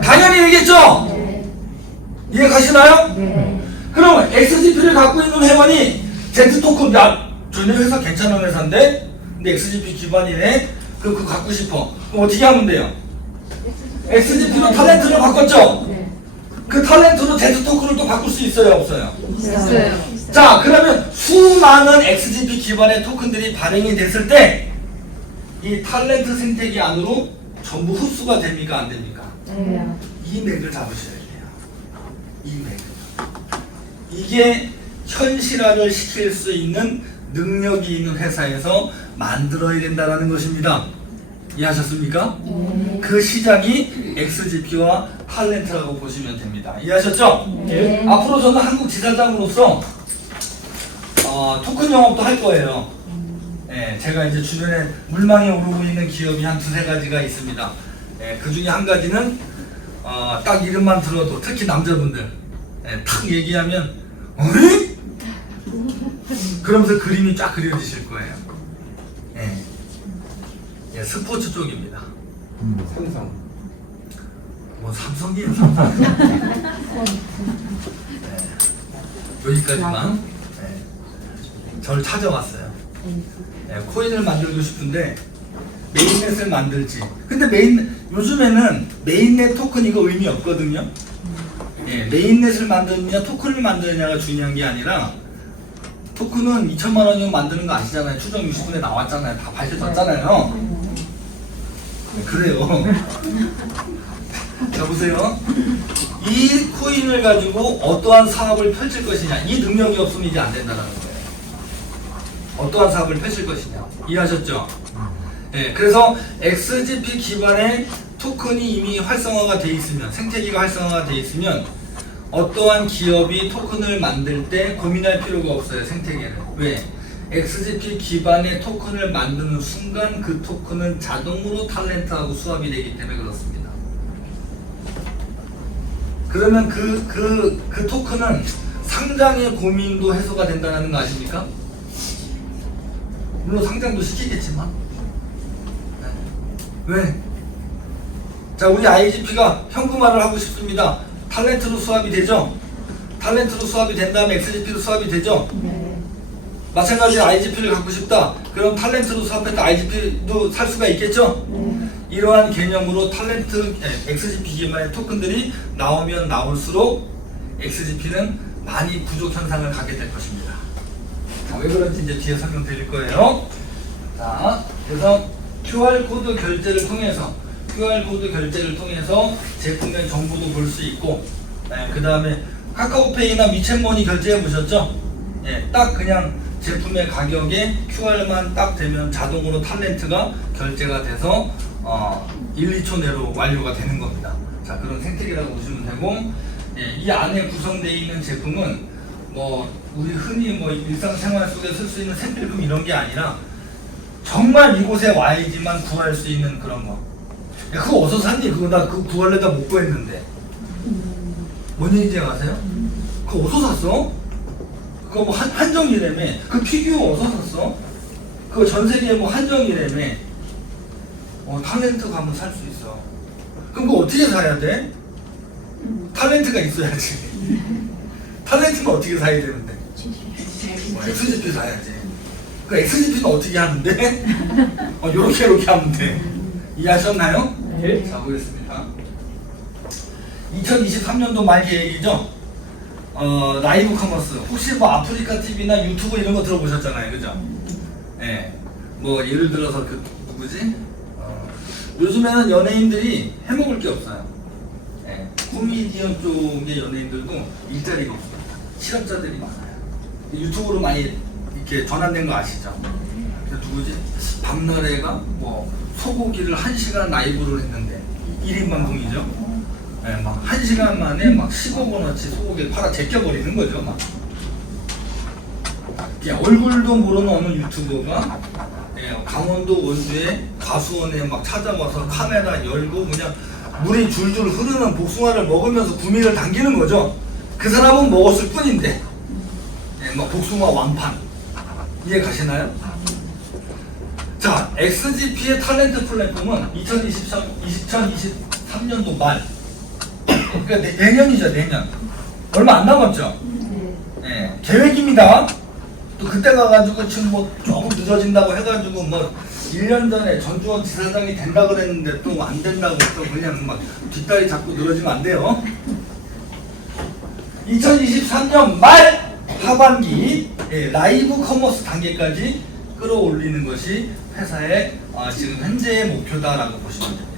당연히 되겠죠? 네. 이해 가시나요? 네. 그럼 XGP를 갖고 있는 회원이 Z 토큰, 야, 저네 회사 괜찮은 회사인데? 근데 XGP 기반이네? 그거 갖고 싶어. 그럼 어떻게 하면 돼요? XGP로 탤런트를 바꿨죠? 네. 그 탤런트로 Z 토큰을 또 바꿀 수 있어요? 없어요? 있어요. 자, 그러면 수많은 XGP 기반의 토큰들이 발행이 됐을 때 이 탤런트 생태계 안으로 전부 흡수가 됩니까? 안 됩니까? 네. 이 맥을 잡으셔야 돼요. 이 맥. 이게 현실화를 시킬 수 있는 능력이 있는 회사에서 만들어야 된다는 것입니다. 이해하셨습니까? 네. 그 시작이 XGP와 탤런트라고 보시면 됩니다. 이해하셨죠? 네. 앞으로 저는 한국 지사장으로서 토큰 영업도 할 거예요. 예, 제가 이제 주변에 물망에 오르고 있는 기업이 한 두세 가지가 있습니다. 예, 그 중에 한 가지는 딱 이름만 들어도 특히 남자분들 탁 얘기하면 어이? 그러면서 그림이 쫙 그려지실 거예요. 예. 예, 스포츠 쪽입니다. 삼성. 뭐 삼성이에요, 삼성. 여기까지만. 저를 찾아왔어요. 코인을 만들고 싶은데 메인넷을 만들지. 근데 요즘에는 메인넷 토큰 이거 의미 없거든요. 메인넷을 만드느냐 토큰을 만드느냐가 중요한 게 아니라 토큰은 2천만 원이면 만드는 거 아시잖아요. 추정 60분에 나왔잖아요. 다 밝혀졌잖아요. 그래요. 자, 보세요. 이 코인을 가지고 어떠한 사업을 펼칠 것이냐. 이 능력이 없으면 이제 안 된다는 거예요. 어떠한 사업을 펼칠 것이냐. 이해하셨죠? 예, 그래서 XGP 기반의 토큰이 이미 활성화가 돼 있으면, 생태계가 활성화가 돼 있으면 어떠한 기업이 토큰을 만들 때 고민할 필요가 없어요. 생태계를. 왜? XGP 기반의 토큰을 만드는 순간 그 토큰은 자동으로 탤런트하고 수합이 되기 때문에 그렇습니다. 그러면 그 토큰은 상장의 고민도 해소가 된다는 거 아십니까? 물론 상장도 시키겠지만. 왜? 자, 우리 IGP가 현금화를 하고 싶습니다. 탤런트로 수합이 되죠? 탤런트로 수합이 된 다음에 XGP로 수합이 되죠? 네. 마찬가지로 IGP를 갖고 싶다. 그럼 탤런트로 수합했다 IGP도 살 수가 있겠죠? 네. 이러한 개념으로 XGP 기반의 토큰들이 나오면 나올수록 XGP는 많이 부족 현상을 갖게 될 것입니다. 자, 왜 그런지 이제 뒤에 설명드릴 거예요. 자, 그래서 QR코드 결제를 통해서 제품의 정보도 볼 수 있고, 그 다음에 카카오페이나 위챗머니 결제해 보셨죠? 딱 그냥 제품의 가격에 QR만 딱 되면 자동으로 탤런트가 결제가 돼서 1, 2초 내로 완료가 되는 겁니다. 자, 그런 생태계라고 보시면 되고, 이 안에 구성되어 있는 제품은 뭐 우리 흔히 뭐 일상생활 속에 쓸 수 있는 생필품 이런 게 아니라 정말 이곳에 와야지만 구할 수 있는 그런 거. 야, 그거 어디서 샀니? 그거 나 그거 구하려다 못 구했는데. 뭔 얘기인지 아세요? 그거 어디서 샀어? 그거 뭐 한정이라며. 그 피규어 어디서 샀어? 그거 전 세계에 뭐 한정이라며. 탤런트 가면 살 수 있어. 그럼 그거 어떻게 사야 돼? 탤런트가 있어야지. 탤런트는 어떻게 사야 되는데? XGP 사야지. 그 XGP는 어떻게 하는데? 요렇게 하면 돼. 이해하셨나요? 네. 자, 보겠습니다. 2023년도 말 계획이죠? 라이브 커머스. 혹시 뭐 아프리카 TV나 유튜브 이런 거 들어보셨잖아요. 그죠? 뭐 예를 들어서 누구지? 요즘에는 연예인들이 해먹을 게 없어요. 코미디언 쪽의 연예인들도 일자리가 없습니다. 실업자들이 많아요. 유튜브로 많이 이렇게 전환된 거 아시죠? 누구지? 박나래가 뭐 소고기를 1시간 라이브를 했는데 1인 방송이죠? 막 1시간 만에 막 10억 원어치 소고기를 팔아 제껴버리는 거죠. 막. 얼굴도 모르는 어느 유튜버가 강원도 원주에 가수원에 막 찾아와서 카메라 열고 그냥 물이 줄줄 흐르는 복숭아를 먹으면서 구미를 당기는 거죠. 그 사람은 먹었을 뿐인데 막 복숭아 왕판. 이해 가시나요? 자, XGP의 탤런트 플랫폼은 2023년도 말. 그러니까 내년이죠, 내년. 얼마 안 남았죠? 네, 계획입니다. 또 그때 가가지고 지금 뭐 조금 늦어진다고 해가지고 뭐 1년 전에 전주원 지사장이 된다 그랬는데 또 안 된다고 또 그냥 막 뒷다리 잡고 늘어지면 안 돼요. 2023년 말 하반기 라이브 커머스 단계까지 끌어올리는 것이 회사의 지금 현재의 목표다라고 보시면 됩니다.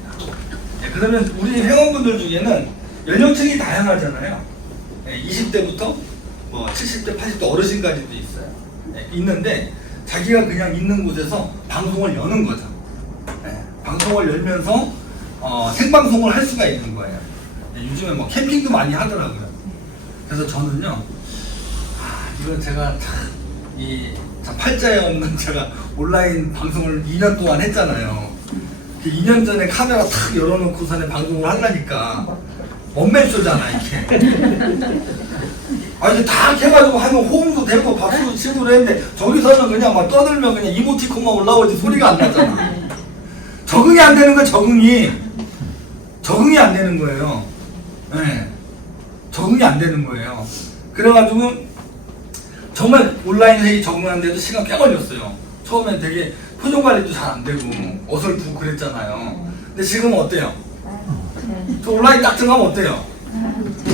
그러면 우리 회원분들 중에는 연령층이 다양하잖아요. 20대부터 뭐 70대, 80대 어르신까지도 있어요. 있는데 자기가 그냥 있는 곳에서 방송을 여는 거죠. 방송을 열면서 생방송을 할 수가 있는 거예요. 요즘에 뭐 캠핑도 많이 하더라고요. 그래서 저는요, 이건 제가 참 팔자에 없는 제가 온라인 방송을 2년 동안 했잖아요. 2년 전에 카메라 탁 열어놓고서는 방송을 하려니까 원맨쇼잖아 이렇게. 이제 다 해가지고 하면 호응도 되고 박수도 치고 그랬는데 저기서는 그냥 막 떠들면 그냥 이모티콘만 올라오지 소리가 안 나잖아. 적응이 안 되는 거야, 적응이 안 되는 거예요. 네. 적응이 안 되는 거예요. 그래가지고 정말 온라인 회의 적응하는데도 시간 꽤 걸렸어요. 처음엔 되게 표정 관리도 잘 안 되고 어설프고 그랬잖아요. 근데 지금은 어때요? 저 온라인 딱 들어가면 어때요?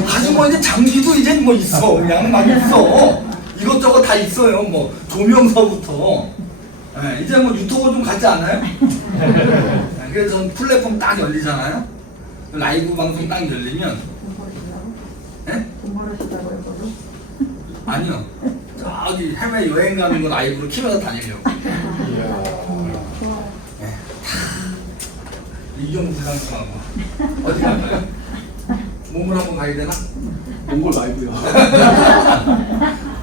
아주 뭐 이제 장비도 이제 뭐 있어. 그냥 막 있어. 이것저것 다 있어요. 뭐 조명서부터. 네, 이제 뭐 유튜브 좀 같지 않아요? 네, 그래서 저는 플랫폼 딱 열리잖아요. 라이브 방송 딱 열리면 네? 아니요. 저기 해외 여행 가는 거 라이브로 키면서 다니려고. 네. 이경우 부장님하고 어디 갈까요? 몽골 한번 가야 되나? 몽골 라이브요.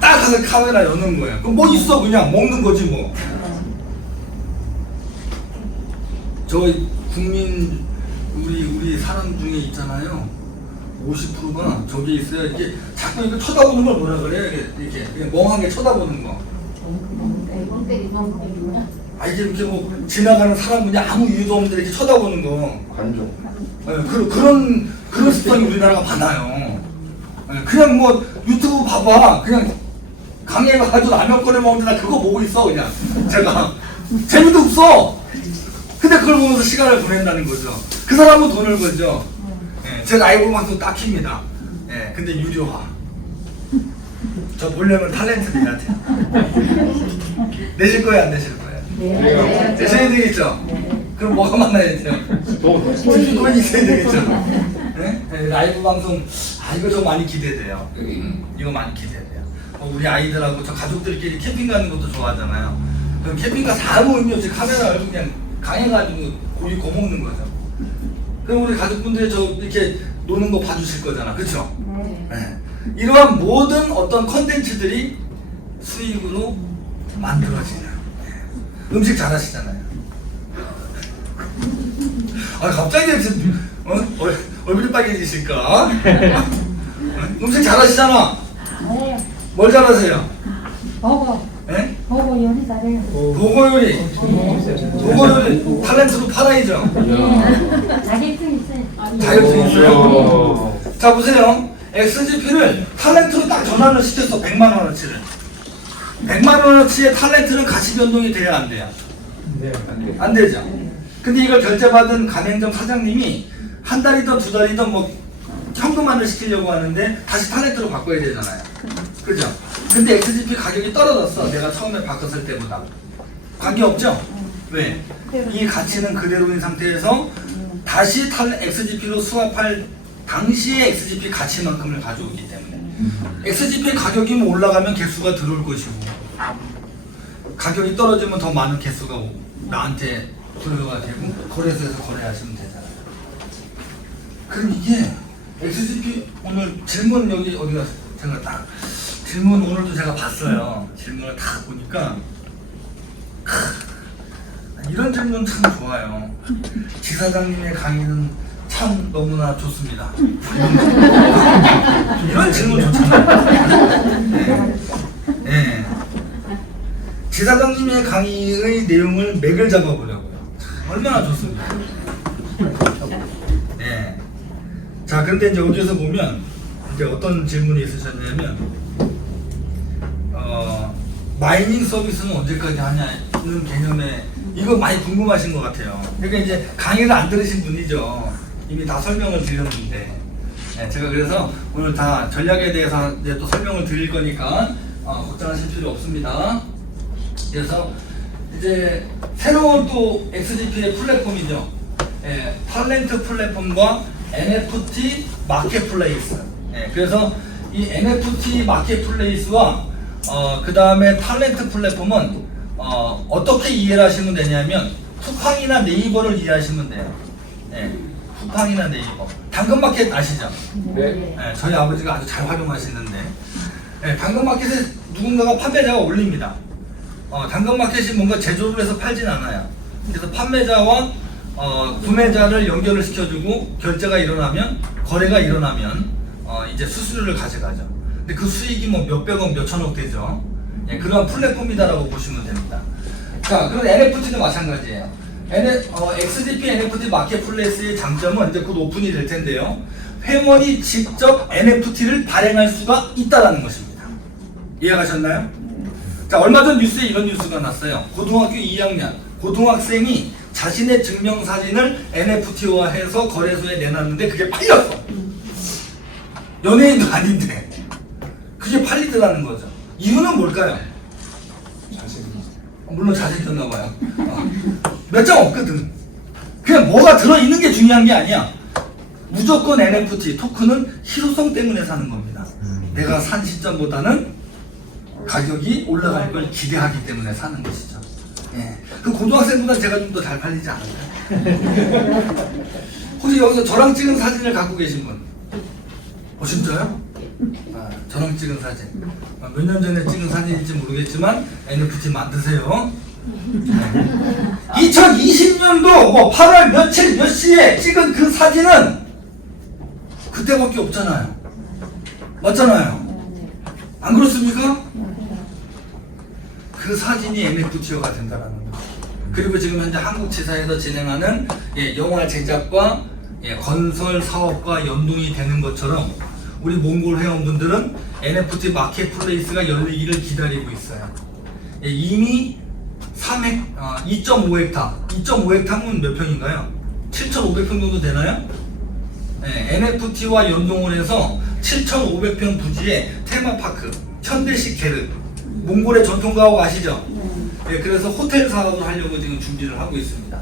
딱 가서 카메라 여는 거야. 그럼 뭐 있어 그냥 먹는 거지 뭐. 저희 국민 우리 사람 중에 있잖아요. 50%가 저기 있어요. 이렇게 자꾸 이거 쳐다보는 걸 뭐라 그래? 이렇게 그냥 멍하게 쳐다보는 거. 이게 이렇게 뭐 지나가는 사람 그냥 아무 이유도 없는데 이렇게 쳐다보는 거. 관종. 그런 습관이 우리나라가 많아요. 그냥 뭐 유튜브 봐봐. 그냥 강에 가가지고 라면 끓여 먹는데 나 그거 보고 있어 그냥. 제가 재미도 없어. 근데 그걸 보면서 시간을 보낸다는 거죠. 그 사람은 돈을 벌죠. 제 라이브 방송 딱 킵니다. 근데 유료화. 저 보려면 탤런트 내야 돼요. 내실 거예요, 안 내실 거예요? 네. 내셔야 되겠죠? 그럼 뭐가 많아야 돼요? 돈이 있어야 되겠죠? 라이브 방송, 이거 좀 많이 기대돼요. 이거 많이 기대돼요. 우리 아이들하고 저 가족들끼리 캠핑 가는 것도 좋아하잖아요. 그럼 캠핑 가서 아무 의미 없이 카메라 열고 그냥 강해가지고 고기 구워 먹는 거죠. 그럼 우리 가족분들이 저 이렇게 노는 거 봐주실 거잖아. 그쵸? 네. 이러한 모든 어떤 컨텐츠들이 수익으로 만들어지는. 음식 잘하시잖아요. 갑자기 얼굴이 빨개지실까? 음식 잘하시잖아. 네. 뭘 잘하세요? 보고 네? 요리 잘해요. 보고 요리. 보고 요리 탤런트로 팔아야죠. 자격증 있어요. 자격증 있어요? 자 보세요. XGP를 탤런트로 딱 전환을 시켰어. 100만 원어치를. 100만 원어치의 탤런트는 가치 변동이 돼야 안 돼요? 네. 안 되죠. 근데 이걸 결제받은 가맹점 사장님이 한 달이든 두 달이든 뭐 현금화를 시키려고 하는데 다시 탤런트로 바꿔야 되잖아요. 그죠? 근데 XGP 가격이 떨어졌어. 내가 처음에 바꿨을 때보다. 관계없죠? 왜? 이 가치는 그대로인 상태에서 다시 XGP로 수합할 당시의 XGP 가치만큼을 가져오기 때문에 XGP 가격이 뭐 올라가면 개수가 들어올 것이고 가격이 떨어지면 더 많은 개수가 나한테 들어가 되고 거래소에서 거래하시면 되잖아요. 그럼 이게 XGP 오늘 질문 여기 어디가 제가 딱 질문 오늘도 제가 봤어요. 질문을 다 보니까 이런 질문 참 좋아요. 지사장님의 강의는 참 너무나 좋습니다. 이런 질문 좋잖아요. 네. 지사장님의 강의의 내용을 맥을 잡아보려고요. 얼마나 좋습니까? 네. 자, 근데 이제 여기서 보면 이제 어떤 질문이 있으셨냐면, 마이닝 서비스는 언제까지 하냐는 개념에 이거 많이 궁금하신 것 같아요. 그러니까 이제 강의를 안 들으신 분이죠. 이미 다 설명을 드렸는데, 네, 제가 그래서 오늘 다 전략에 대해서 이제 또 설명을 드릴 거니까 걱정하실 필요 없습니다. 그래서 이제 새로운 또 XGP의 플랫폼이죠. 예, 탤런트 플랫폼과 NFT 마켓플레이스. 예, 그래서 이 NFT 마켓플레이스와 그 다음에 탤런트 플랫폼은 어떻게 이해를 하시면 되냐면 쿠팡이나 네이버를 이해하시면 돼요. 예, 쿠팡이나 네이버. 당근마켓 아시죠? 네. 예, 저희 아버지가 아주 잘 활용하시는데, 예, 당근마켓에 누군가가 판매자가 올립니다. 당근마켓이 뭔가 제조를 해서 팔진 않아요. 그래서 판매자와 구매자를 연결을 시켜주고 결제가 일어나면, 거래가 일어나면 이제 수수료를 가져가죠. 근데 그 수익이 뭐 몇백억, 몇천억 되죠. 예, 그러한 플랫폼이다라고 보시면 됩니다. 자, 그럼 NFT도 마찬가지예요. XGP NFT 마켓플레이스의 장점은 이제 곧 오픈이 될 텐데요. 회원이 직접 NFT를 발행할 수가 있다라는 것입니다. 이해가셨나요? 자, 얼마 전 뉴스에 이런 뉴스가 났어요. 고등학교 2학년 고등학생이 자신의 증명사진을 NFT화해서 거래소에 내놨는데 그게 팔렸어. 연예인도 아닌데 그게 팔리더라는 거죠. 이유는 뭘까요? 물론 잘생겼나봐요. 몇 장 없거든. 그냥 뭐가 들어있는 게 중요한 게 아니야. 무조건 NFT 토큰은 희소성 때문에 사는 겁니다. 내가 산 시점보다는 가격이 올라갈 걸 기대하기 때문에 사는 것이죠. 예. 그 고등학생보다 제가 좀 더 잘 팔리지 않을까요? 혹시 여기서 저랑 찍은 사진을 갖고 계신 분? 진짜요? 저랑 찍은 사진. 몇 년 전에 찍은 사진인지 모르겠지만 NFT 만드세요. 네. 2020년도 뭐 8월 며칠 몇 시에 찍은 그 사진은 그때밖에 없잖아요. 맞잖아요. 안 그렇습니까? 그 사진이 NFT화가 된다는 거죠. 그리고 지금 현재 한국지사에서 진행하는 영화 제작과 건설 사업과 연동이 되는 것처럼 우리 몽골 회원분들은 NFT 마켓플레이스가 열리기를 기다리고 있어요. 이미 2.5헥타, 2.5헥타면 몇 평인가요? 7,500평 정도 되나요? NFT와 연동을 해서 7,500평 부지의 테마파크, 현대식 게르, 몽골의 전통가옥 아시죠? 네, 그래서 호텔 사업을 하려고 지금 준비를 하고 있습니다.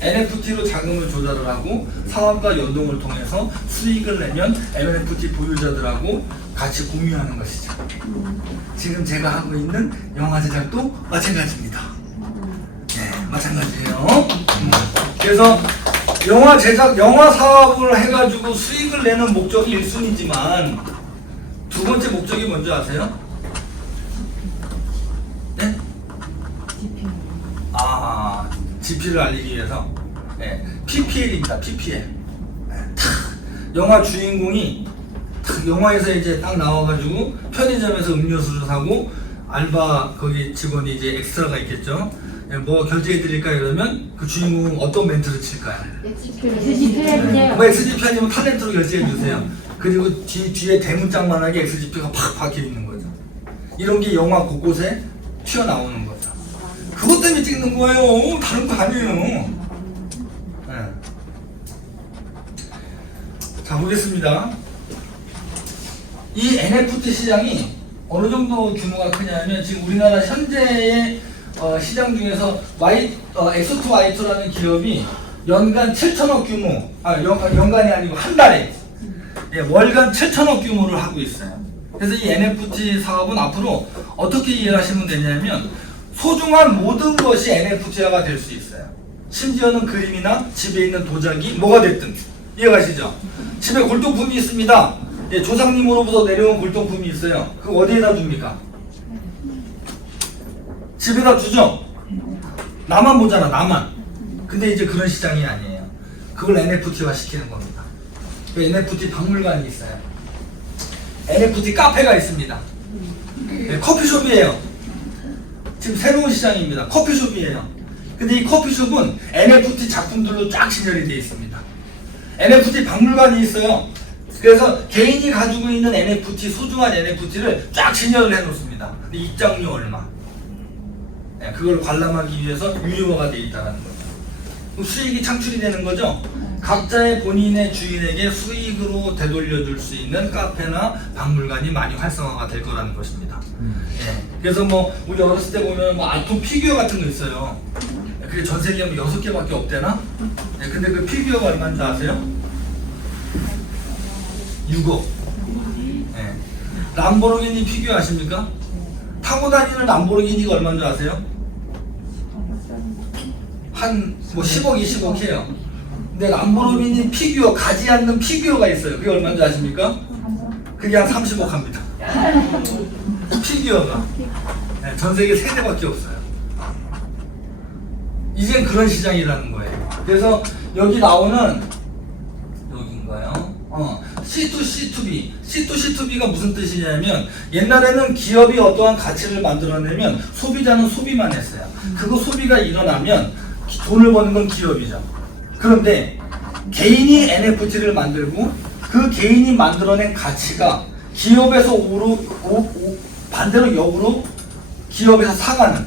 NFT로 자금을 조달을 하고 사업과 연동을 통해서 수익을 내면 NFT 보유자들하고 같이 공유하는 것이죠. 지금 제가 하고 있는 영화 제작도 마찬가지입니다. 네, 마찬가지예요. 그래서 영화 제작, 영화 사업을 해가지고 수익을 내는 목적이 1순위지만 두 번째 목적이 뭔지 아세요? 네? GP를 알리기 위해서. 네, PPL입니다. PPL. 네, 영화 주인공이 영화에서 이제 딱 나와가지고 편의점에서 음료수를 사고 알바 거기 직원이 이제 엑스트라가 있겠죠. 네, 뭐 결제해 드릴까요? 이러면 그 주인공은 어떤 멘트를 칠까요? 뭐 XGP 아니면 탤런트로 결제해 주세요. 그리고 뒤에 대문짝만하게 XGP가 팍 박혀 있는 거죠. 이런 게 영화 곳곳에 튀어나오는 거죠. 그것 때문에 찍는 거예요. 다른 거 아니에요. 네. 자, 보겠습니다. 이 NFT 시장이 어느 정도 규모가 크냐면 지금 우리나라 현재의 시장 중에서 X2Y2라는 기업이 연간 7천억 규모, 연간이 아니고 한 달에 월간 7천억 규모를 하고 있어요. 그래서 이 NFT 사업은 앞으로 어떻게 이해하시면 되냐면 소중한 모든 것이 NFT화가 될 수 있어요. 심지어는 그림이나 집에 있는 도자기 뭐가 됐든 이해가시죠? 집에 골동품이 있습니다. 조상님으로부터 내려온 골동품이 있어요. 그거 어디에다 둡니까? 집에다 두죠? 나만 보잖아, 나만. 근데 이제 그런 시장이 아니에요. 그걸 NFT화 시키는 겁니다. NFT 박물관이 있어요. NFT 카페가 있습니다. 커피숍이에요. 지금 새로운 시장입니다. 커피숍이에요. 근데 이 커피숍은 NFT 작품들로 쫙 진열이 되어 있습니다. NFT 박물관이 있어요. 그래서 개인이 가지고 있는 NFT, 소중한 NFT를 쫙 진열을 해 놓습니다. 근데 입장료 얼마? 네, 그걸 관람하기 위해서 유료화가 되어 있다는 거죠. 그럼 수익이 창출이 되는 거죠. 각자의 본인의 주인에게 수익으로 되돌려줄 수 있는 카페나 박물관이 많이 활성화가 될 거라는 것입니다. 예, 그래서 뭐 우리 어렸을 때 보면 뭐 아톰 피규어 같은 거 있어요. 그게 전 세계에 뭐 6개밖에 없대나? 예, 근데 그 피규어가 얼마인 줄 아세요? 6억. 예. 람보르기니 피규어 아십니까? 타고 다니는 람보르기니가 얼마인 줄 아세요? 한 뭐 10억, 20억 해요. 근데 람보르기니 피규어, 가지 않는 피규어가 있어요. 그게 얼마인 줄 아십니까? 그게 한 30억 합니다. 피규어가. 네, 전 세계 3대밖에 없어요. 이젠 그런 시장이라는 거예요. 그래서 여기 나오는, 여긴가요? C2C2B. C2C2B가 무슨 뜻이냐면, 옛날에는 기업이 어떠한 가치를 만들어내면 소비자는 소비만 했어요. 그거 소비가 일어나면 돈을 버는 건 기업이죠. 그런데 개인이 NFT를 만들고 그 개인이 만들어낸 가치가 기업에서 반대로 역으로 기업에서 사가는,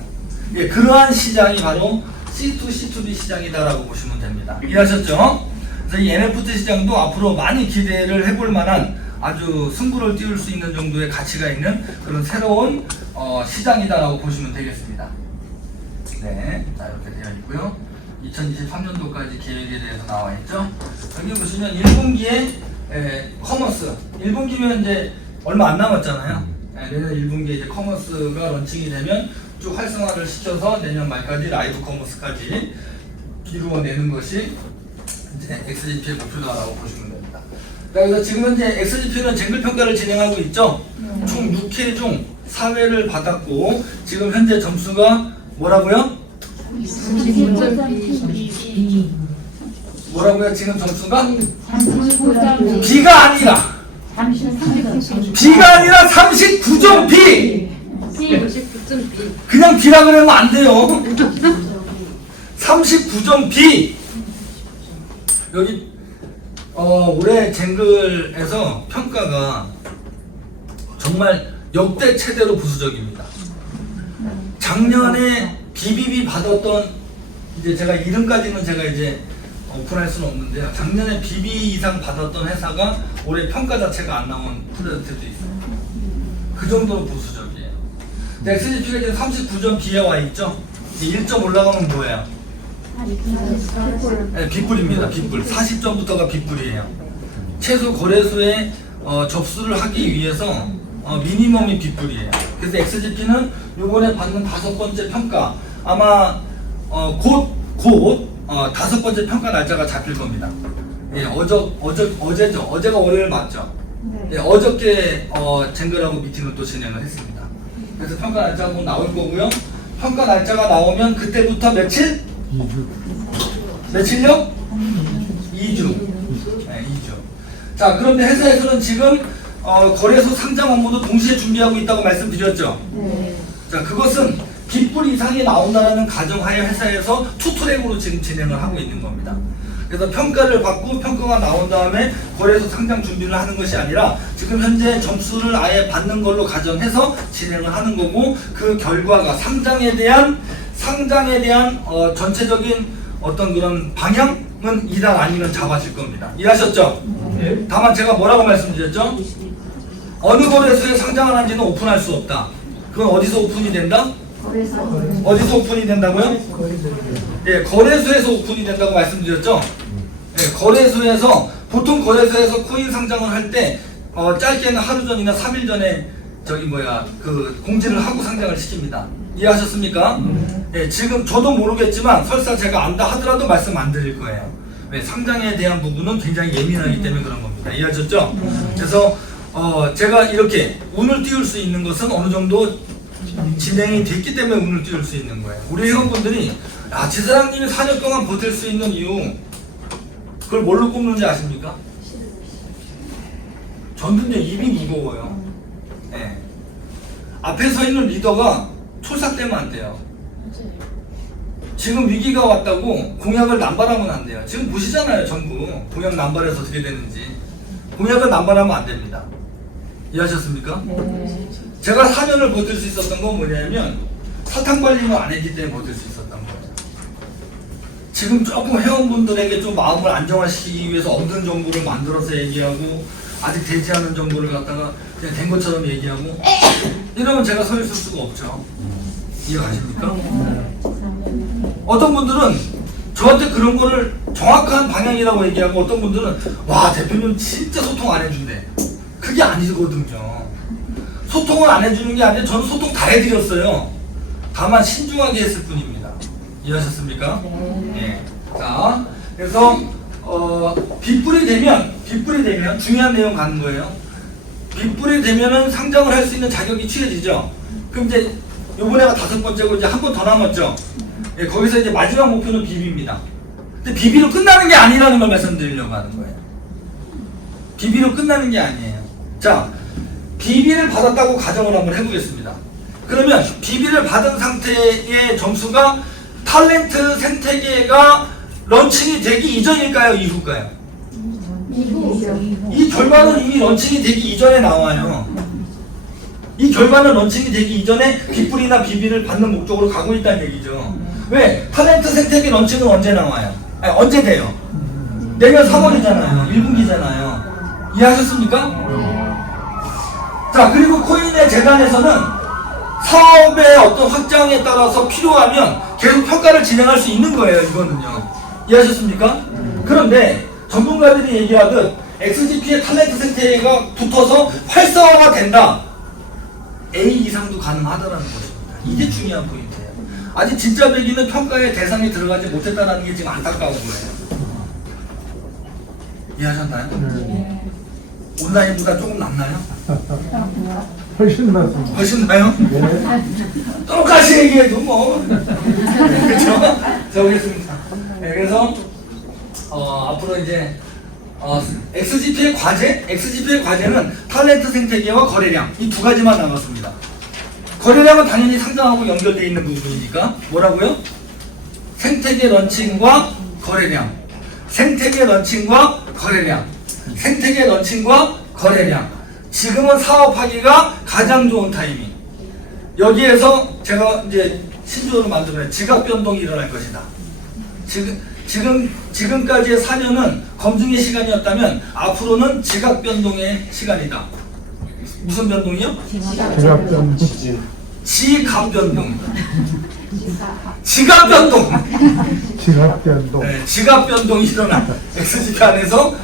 예, 그러한 시장이 바로 C2C2B 시장이다라고 보시면 됩니다. 이해하셨죠? 그래서 이 NFT 시장도 앞으로 많이 기대를 해볼 만한 아주 승부를 띄울 수 있는 정도의 가치가 있는 그런 새로운 시장이다라고 보시면 되겠습니다. 네, 자 이렇게 되어 있고요. 2023년도까지 계획에 대해서 나와 있죠. 여기 보시면 1분기에 커머스, 1분기면 이제 얼마 안 남았잖아요. 내년 1분기에 이제 커머스가 런칭이 되면 쭉 활성화를 시켜서 내년 말까지 라이브 커머스까지 이루어내는 것이 이제 XGP의 목표다라고 보시면 됩니다. 그래서 지금 현재 XGP는 쟁글 평가를 진행하고 있죠. 총 6회 중 4회를 받았고 지금 현재 점수가 뭐라고요? 뭐라고요? 지금 점수가? B가 아니라 B가 아니라 39점 B! 그냥 B라 그러면 안 돼요. 39점 B! 여기 올해 쟁글에서 평가가 정말 역대 최대로 보수적입니다. 작년에 BBB 받았던, 이제 제가 이름까지는 제가 이제 오픈할 수는 없는데요. 작년에 BB 이상 받았던 회사가 올해 평가 자체가 안 나온 프로젝트도 있어요. 그 정도로 보수적이에요. 근데 XGP가 지금 39점 B에 와 있죠. 1점 올라가면 뭐예요? 네, 빗불입니다. 빗불. 40점부터가 빗불이에요. 최소 거래소에 접수를 하기 위해서 미니멈이 빗불이에요. 그래서 XGP는 이번에 받는 5번째 평가, 아마 곧 5번째 평가 날짜가 잡힐 겁니다. 예, 어제죠. 어제가 월요일 맞죠? 예, 어저께 쟁글하고 미팅을 또 진행을 했습니다. 그래서 평가 날짜가 곧 나올 거고요. 평가 날짜가 나오면 그때부터 며칠? 2주. 며칠요? 2주. 네, 2주. 자, 그런데 회사에서는 지금 거래소 상장 업무도 동시에 준비하고 있다고 말씀드렸죠? 네. 자, 그것은 빗불 이상이 나온다는 가정하에 회사에서 투트랙으로 지금 진행을 하고 있는 겁니다. 그래서 평가를 받고 평가가 나온 다음에 거래소 상장 준비를 하는 것이 아니라 지금 현재 점수를 아예 받는 걸로 가정해서 진행을 하는 거고, 그 결과가 상장에 대한 전체적인 어떤 그런 방향은 이달 아니면 잡아질 겁니다. 이해하셨죠? 네. 다만 제가 뭐라고 말씀드렸죠? 어느 거래소에 상장을 한지는 오픈할 수 없다. 그건 어디서 오픈이 된다? 어디서 오픈이 된다고요? 예, 거래소에서 오픈이 된다고 말씀드렸죠? 예, 거래소에서, 보통 거래소에서 코인 상장을 할 때 짧게는 하루 전이나 3일 전에 그 공지를 하고 상장을 시킵니다. 이해하셨습니까? 예, 지금 저도 모르겠지만 설사 제가 안다 하더라도 말씀 안 드릴 거예요. 왜? 상장에 대한 부분은 굉장히 예민하기 때문에 그런 겁니다. 이해하셨죠? 그래서 제가 이렇게 운을 띄울 수 있는 것은 어느 정도 진행이 됐기 때문에 운을 띄울 수 있는 거예요. 우리 회원분들이 지사장님이 4년 동안 버틸 수 있는 이유, 그걸 뭘로 꼽는지 아십니까? 저는 입이 무거워요. 네. 앞에 서 있는 리더가 촐싹대면 안 돼요. 지금 위기가 왔다고 공약을 남발하면 안 돼요. 지금 보시잖아요. 전부 공약 남발해서 어떻게 되는지. 공약을 남발하면 안 됩니다. 이해하셨습니까? 네. 제가 4년을 버틸 수 있었던 건 뭐냐면 사탕 발림을 안 했기 때문에 버틸 수 있었던 거예요. 지금 조금 회원분들에게 좀 마음을 안정화시키기 위해서 없는 정보를 만들어서 얘기하고 아직 되지 않은 정보를 갖다가 그냥 된 것처럼 얘기하고 이러면 제가 서 있을 수가 없죠. 이해가십니까? 어떤 분들은 저한테 그런 거를 정확한 방향이라고 얘기하고 어떤 분들은 와 대표님 진짜 소통 안 해준대. 그게 아니거든요. 소통을 안 해주는 게 아니라 저는 소통 다 해드렸어요. 다만 신중하게 했을 뿐입니다. 이해하셨습니까? 네. 자, 그래서 빗불이 되면 중요한 내용 가는 거예요. 빗불이 되면은 상장을 할 수 있는 자격이 취해지죠. 그럼 이제 요번에가 5번째고 이제 한 번 더 남았죠. 예, 거기서 이제 마지막 목표는 비비입니다. 근데 비비로 끝나는 게 아니라는 걸 말씀드리려고 하는 거예요. 비비로 끝나는 게 아니에요. 자, 비비를 받았다고 가정을 한번 해보겠습니다. 그러면 비비를 받은 상태의 점수가 탤런트 생태계가 런칭이 되기 이전일까요? 이후일까요? 이 결과는 이미 런칭이 되기 이전에 나와요. 이 결과는 런칭이 되기 이전에 빗불이나 비비를 받는 목적으로 가고 있다는 얘기죠. 왜? 탤런트 생태계 런칭은 언제 나와요? 아니, 언제 돼요? 내년 3월이잖아요. 1분기잖아요. 이해하셨습니까? 자, 그리고 코인의 재단에서는 사업의 어떤 확장에 따라서 필요하면 계속 평가를 진행할 수 있는 거예요. 이거는요. 이해하셨습니까? 그런데 전문가들이 얘기하듯 XGP의 탤런트 생태계가 붙어서 활성화가 된다. A 이상도 가능하다라는 것입니다. 이게 중요한 포인트예요. 아직 진짜 배기는 평가의 대상에 들어가지 못했다는 게 지금 안타까운 거예요. 이해하셨나요? 네. 온라인보다 조금 낫나요? 훨씬 낫습니다. 훨씬 나요? 네. 똑같이 얘기해도 뭐 그렇죠? 자, 보겠습니다. 네, 그래서 앞으로 이제 XGP의 과제는 탤런트 생태계와 거래량 이 두 가지만 남았습니다. 거래량은 당연히 상장하고 연결되어 있는 부분이니까 뭐라고요? 생태계 런칭과 거래량, 생태계 런칭과 거래량, 생태계 런칭과 거래량. 지금은 사업하기가 가장 좋은 타이밍. 여기에서 제가 이제 신조어를 만들어요. 지각 변동이 일어날 것이다. 지금까지의 4년은 검증의 시간이었다면 앞으로는 지각 변동의 시간이다. 무슨 변동이요? 지각 변동. 지각 변동. 지각 변동. 지각 변동. 네, 지각 변동이 일어나. XGP 안에서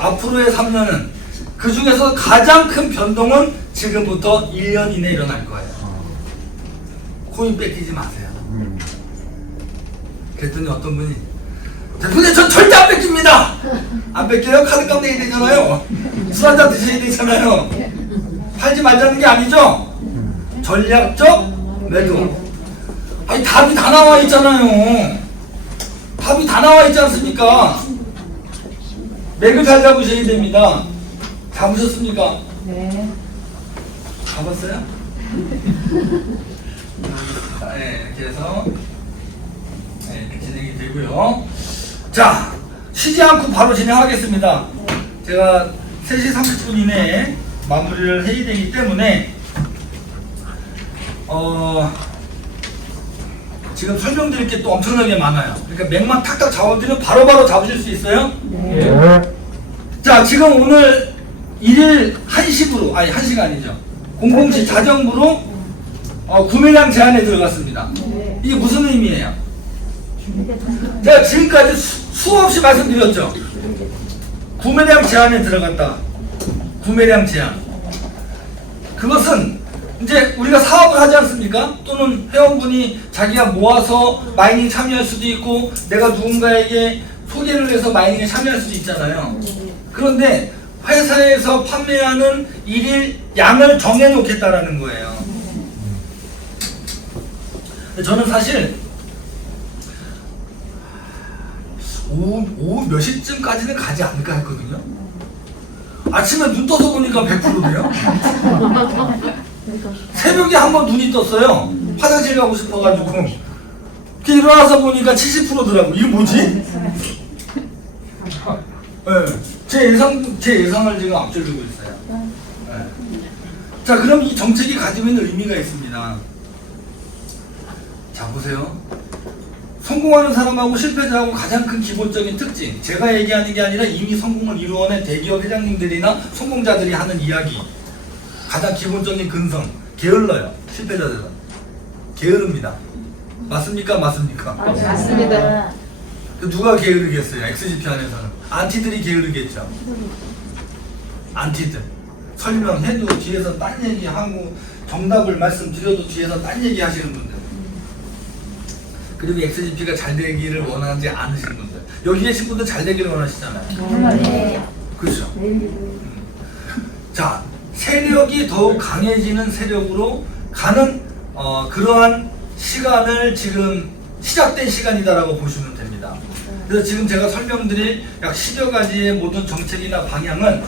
앞으로의 3년은 그 중에서 가장 큰 변동은 지금부터 1년 이내에 일어날 거예요. 코인 뺏기지 마세요. 그랬더니 어떤 분이 대표님 저 절대 안 뺏깁니다. 안 뺏겨요? 카드값 내야 되잖아요. 술 한잔 드셔야 되잖아요. 팔지 말자는 게 아니죠. 전략적 매도. 아니 답이 다 나와 있잖아요. 답이 다 나와 있지 않습니까? 맥을 잘 잡으셔야 됩니다. 잡으셨습니까? 네. 잡았어요? 네, 이렇게 해서 네, 이렇게 진행이 되고요. 자, 쉬지 않고 바로 진행하겠습니다. 제가 3시 30분 이내에 마무리를 해야 되기 때문에 지금 설명드릴 게 또 엄청나게 많아요. 그러니까 맥만 탁탁 잡아드리면 바로바로 잡으실 수 있어요? 네. 자, 지금 오늘 1일 1시부로, 아니 1시가 아니죠. 00시 자정부로 구매량 제한에 들어갔습니다. 이게 무슨 의미예요? 제가 지금까지 수없이 말씀드렸죠. 구매량 제한에 들어갔다. 구매량 제한. 그것은 이제 우리가 사업을 하지 않습니까? 또는 회원분이 자기가 모아서 마이닝 참여할 수도 있고 내가 누군가에게 소개를 해서 마이닝에 참여할 수도 있잖아요. 그런데 회사에서 판매하는 일일 양을 정해놓겠다라는 거예요. 저는 사실 오후 몇 시쯤까지는 가지 않을까 했거든요. 아침에 눈 떠서 보니까 100%네요. 새벽에 한번 눈이 떴어요. 화장실 가고 싶어가지고 이렇게 일어나서 보니까 70%더라고. 이게 뭐지? 네. 제 예상을 지금 앞질르고 있어요. 네. 자, 그럼 이 정책이 가지고 있는 의미가 있습니다. 자, 보세요. 성공하는 사람하고 실패자하고 가장 큰 기본적인 특징, 제가 얘기하는 게 아니라 이미 성공을 이루어낸 대기업 회장님들이나 성공자들이 하는 이야기, 가장 기본적인 근성, 게을러요. 실패자들은 게으릅니다. 맞습니까? 맞습니까? 맞습니다. 누가 게으르겠어요? XGP 안에서는 안티들이 게으르겠죠. 안티들 설명해도 뒤에서 딴 얘기하고 정답을 말씀드려도 뒤에서 딴 얘기 하시는 분들, 그리고 XGP가 잘 되기를 원하지 않으시는 분들, 여기 계신 분들 잘 되기를 원하시잖아요. 네. 그렇죠. 자, 세력이 더욱 강해지는 세력으로 가는 그러한 시간을 지금 시작된 시간이다라고 보시면 됩니다. 그래서 지금 제가 설명드릴 약 10여 가지의 모든 정책이나 방향은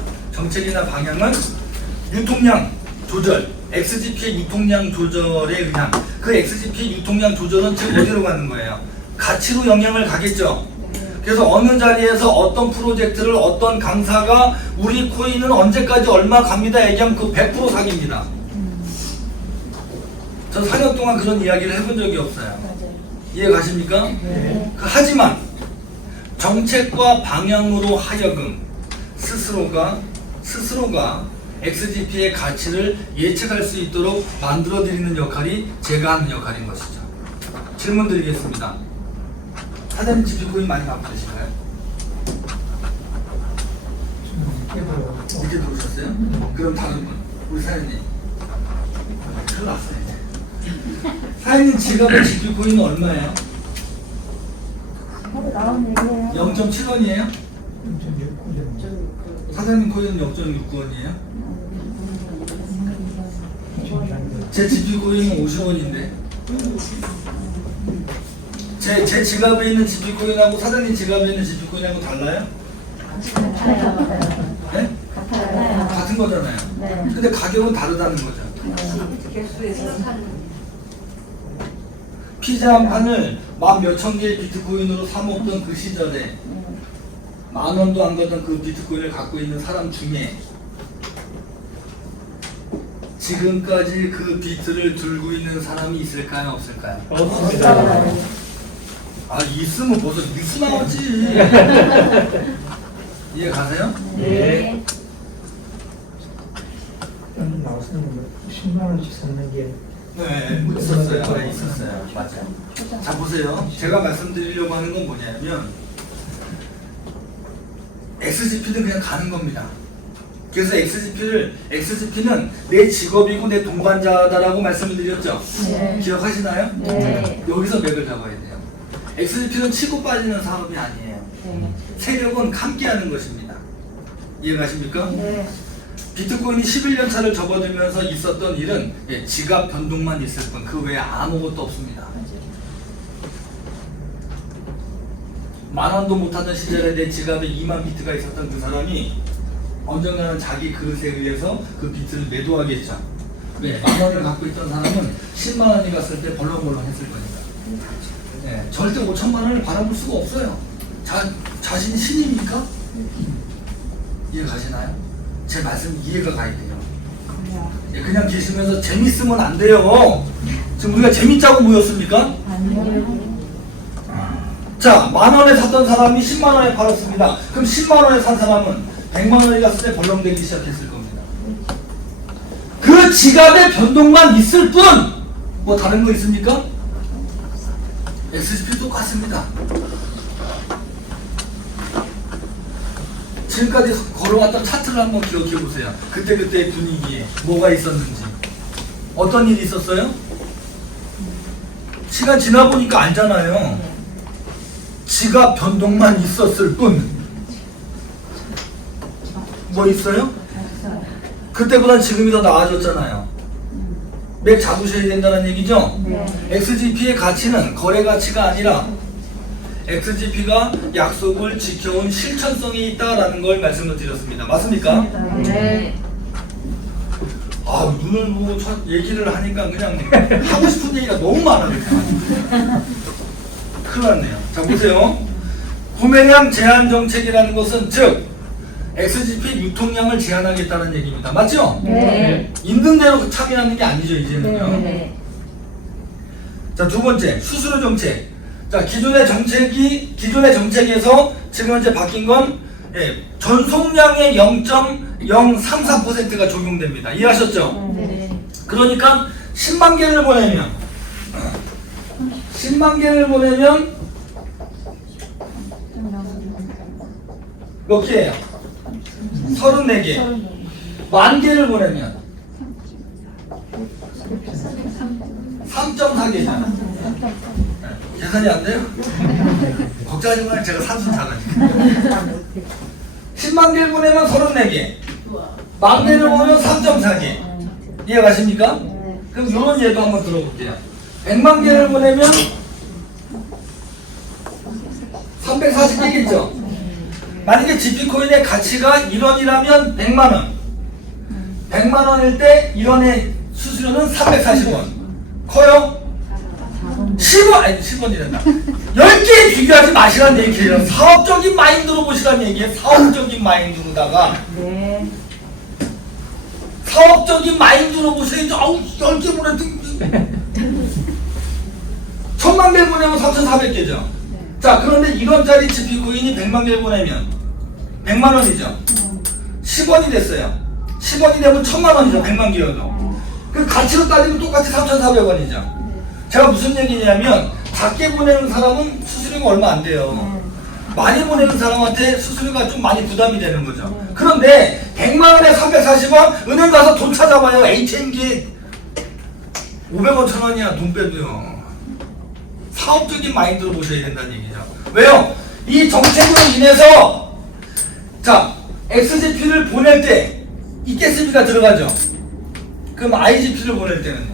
유통량 조절, XGP의 유통량 조절에 의한, 그 XGP 유통량 조절은 지금 어디로 가는 거예요? 가치로 영향을 가겠죠. 그래서 어느 자리에서 어떤 프로젝트를 어떤 강사가 우리 코인은 언제까지 얼마 갑니다 얘기하면 그 100% 사기입니다. 전 4년 동안 그런 이야기를 해본 적이 없어요. 이해 가십니까? 네. 하지만 정책과 방향으로 하여금 스스로가 XGP의 가치를 예측할 수 있도록 만들어 드리는 역할이 제가 하는 역할인 것이죠. 질문 드리겠습니다. 사장님 GP코인 많이 갖고 계신가요? 어떻게 들어오셨어요? 그럼 다른 분, 우리 사장님. 큰일 났어요 이제. 사장님 지갑에 GP코인은 얼마예요? 나온 얘기예요. 0.7원이에요? 사장님 코인은 0.6원이에요? 제 GP코인은 50원인데 제 지갑에 있는 GP코인하고 사장님 지갑에 있는 GP코인하고 달라요? 네? 같아요. 같은 거잖아요. 네. 근데 가격은 다르다는 거죠. 피자 한 판을 만 몇천 개의 비트코인으로 사 먹던 그 시절에 만 원도 안 가던 그 비트코인을 갖고 있는 사람 중에 지금까지 그 비트를 들고 있는 사람이 있을까요? 없을까요? 없습니다. 아, 있으면 벌써 뉴스 나오지. 이해 가세요? 네. 나왔었는데 10만 원씩 샀는 게 네, 있었어요. 네, 있었어요. 맞아요. 자, 보세요. 제가 말씀드리려고 하는 건 뭐냐면 XGP는 그냥 가는 겁니다. 그래서 XGP는 내 직업이고 내 동반자다라고 말씀을 드렸죠. 네. 기억하시나요? 네. 여기서 맥을 잡아야 돼요. XGP는 치고 빠지는 사업이 아니에요. 네. 세력은 함께하는 것입니다. 이해가십니까? 네. 비트코인이 11년 차를 접어들면서 있었던 일은 지갑 변동만 있을 뿐 그 외에 아무것도 없습니다. 만 원도 못하던 시절에 내 지갑에 2만 비트가 있었던 그 사람이 언젠가는 자기 그릇에 의해서 그 비트를 매도하겠죠. 왜? 만 원을 갖고 있던 사람은 10만 원이 갔을 때 벌렁벌렁 했을 거니까. 네, 절대 5천만 원을 바라볼 수가 없어요. 자신이 신입니까? 이해 가시나요? 제 말씀 이해가 가야 돼요. 그냥 계시면서 재밌으면 안 돼요. 지금 우리가 재밌자고 모였습니까? 아니요. 자, 만 원에 샀던 사람이 10만 원에 팔았습니다. 그럼 10만 원에 산 사람은 100만 원에 갔을 때 벌렁대기 시작했을 겁니다. 그 지갑의 변동만 있을 뿐! 뭐 다른 거 있습니까? XGP 똑같습니다. 지금까지 걸어왔던 차트를 한번 기억해 보세요. 그때그때의 분위기에 뭐가 있었는지. 어떤 일이 있었어요? 시간 지나 보니까 알잖아요. 지갑 변동만 있었을 뿐. 뭐 있어요? 그때보다 지금이 더 나아졌잖아요. 맥 잡으셔야 된다는 얘기죠? 네. XGP의 가치는 거래 가치가 아니라 XGP가 약속을 지켜온 실천성이 있다라는 걸 말씀을 드렸습니다. 맞습니까? 네. 아, 눈을 보고 얘기를 하니까 그냥 하고 싶은 얘기가 너무 많아. 그냥. 큰일 났네요. 자, 보세요. 구매량 제한 정책이라는 것은 즉 XGP 유통량을 제한하겠다는 얘기입니다. 맞죠? 네. 있는 대로 참여하는 게 아니죠, 이제는요. 네. 자, 두 번째, 수수료 정책. 자, 기존의 정책에서 지금 현재 바뀐 건 전송량의 0.034%가 적용됩니다. 이해하셨죠? 네. 그러니까 10만 개를 보내면 10만 개를 보내면 몇 개예요? 34개. 만 개를 보내면 3.4개잖아. 계산이 안 돼요? 걱정하지 마요. 제가 산수 잘하니까. 10만 개를 보내면 34개. 만 개를 보내면 3.4개. 이해가십니까? 그럼 이런 예도 한번 들어볼게요. 100만 개를 보내면 340개겠죠? 만약에 GP코인의 가치가 1원이라면 100만원. 100만원일 때 1원의 수수료는 340원. 커요? 10원, 아니 10원이란다. 10개 비교하지 마시란 얘기예요. 사업적인 마인드로 보시란 얘기예요. 사업적인 마인드로다가. 네. 사업적인 마인드로 보셔야지. 아우, 10개 보냈더니 1000만 개 보내면 3,400개죠. 자, 그런데 1원짜리 GP코인이 100만 개를 보내면 100만 원이죠. 10원이 됐어요. 10원이 되면 1000만 원이죠. 100만 개여도. 그 가치로 따지면 똑같이 3,400원이죠. 제가 무슨 얘기냐면 작게 보내는 사람은 수수료가 얼마 안 돼요. 많이 보내는 사람한테 수수료가 좀 많이 부담이 되는 거죠. 그런데 100만 원에 340원 은행 가서 돈 찾아봐요. ATM기 500원 1000원이야. 돈 빼도요. 사업적인 마인드로 보셔야 된다는 얘기죠. 왜요? 이 정책으로 인해서 자, XGP를 보낼 때 이 가스비가 들어가죠. 그럼 IGP를 보낼 때는요?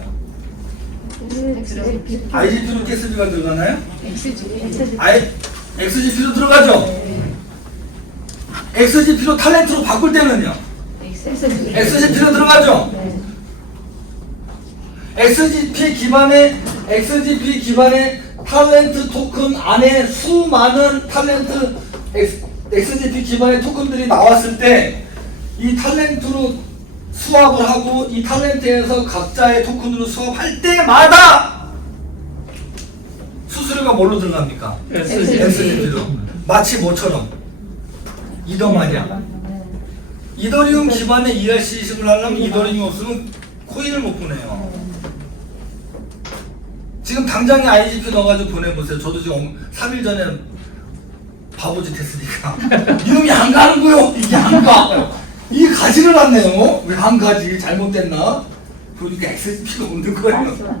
IGP로 가스비가 들어가나요? XGP로 들어가죠. XGP로 탤런트로 바꿀 때는요? XGP로 들어가죠. XGP 기반의 탤런트 토큰 안에 수많은 탤런트 XGP 기반의 토큰들이 나왔을 때 이 탤런트로 수합을 하고 이 탤런트에서 각자의 토큰으로 수합할 때마다 수수료가 뭘로 들어갑니까? XGP로. 마치 뭐처럼? 이더 마냥. 이더리움 기반의 ERC 이식을 하려면 이더리움이 없으면 코인을 못 보내요. 지금 당장에 IGP 넣어가지고 보내보세요. 저도 지금 3일 전에 바보짓 했으니까 이놈이 안 가는 거요. 이게 안 가. 이게 가지를 않네요. 왜 안 가지? 잘못됐나? 보니까 XGP가 없는 거예요.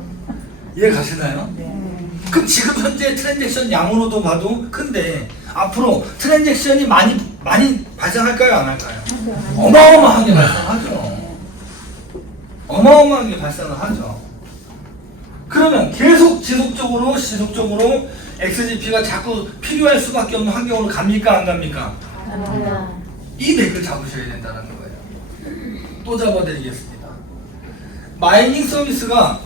이해 가시나요? 그럼 지금 현재 트랜잭션 양으로도 봐도 큰데 앞으로 트랜잭션이 많이 발생할까요? 안 할까요? 어마어마하게 발생하죠. 어마어마하게 발생을 하죠. 그러면 계속 지속적으로 XGP가 자꾸 필요할 수밖에 없는 환경으로 갑니까? 안 갑니까? 이 맥을 잡으셔야 된다는 거예요. 또 잡아드리겠습니다. 마이닝 서비스가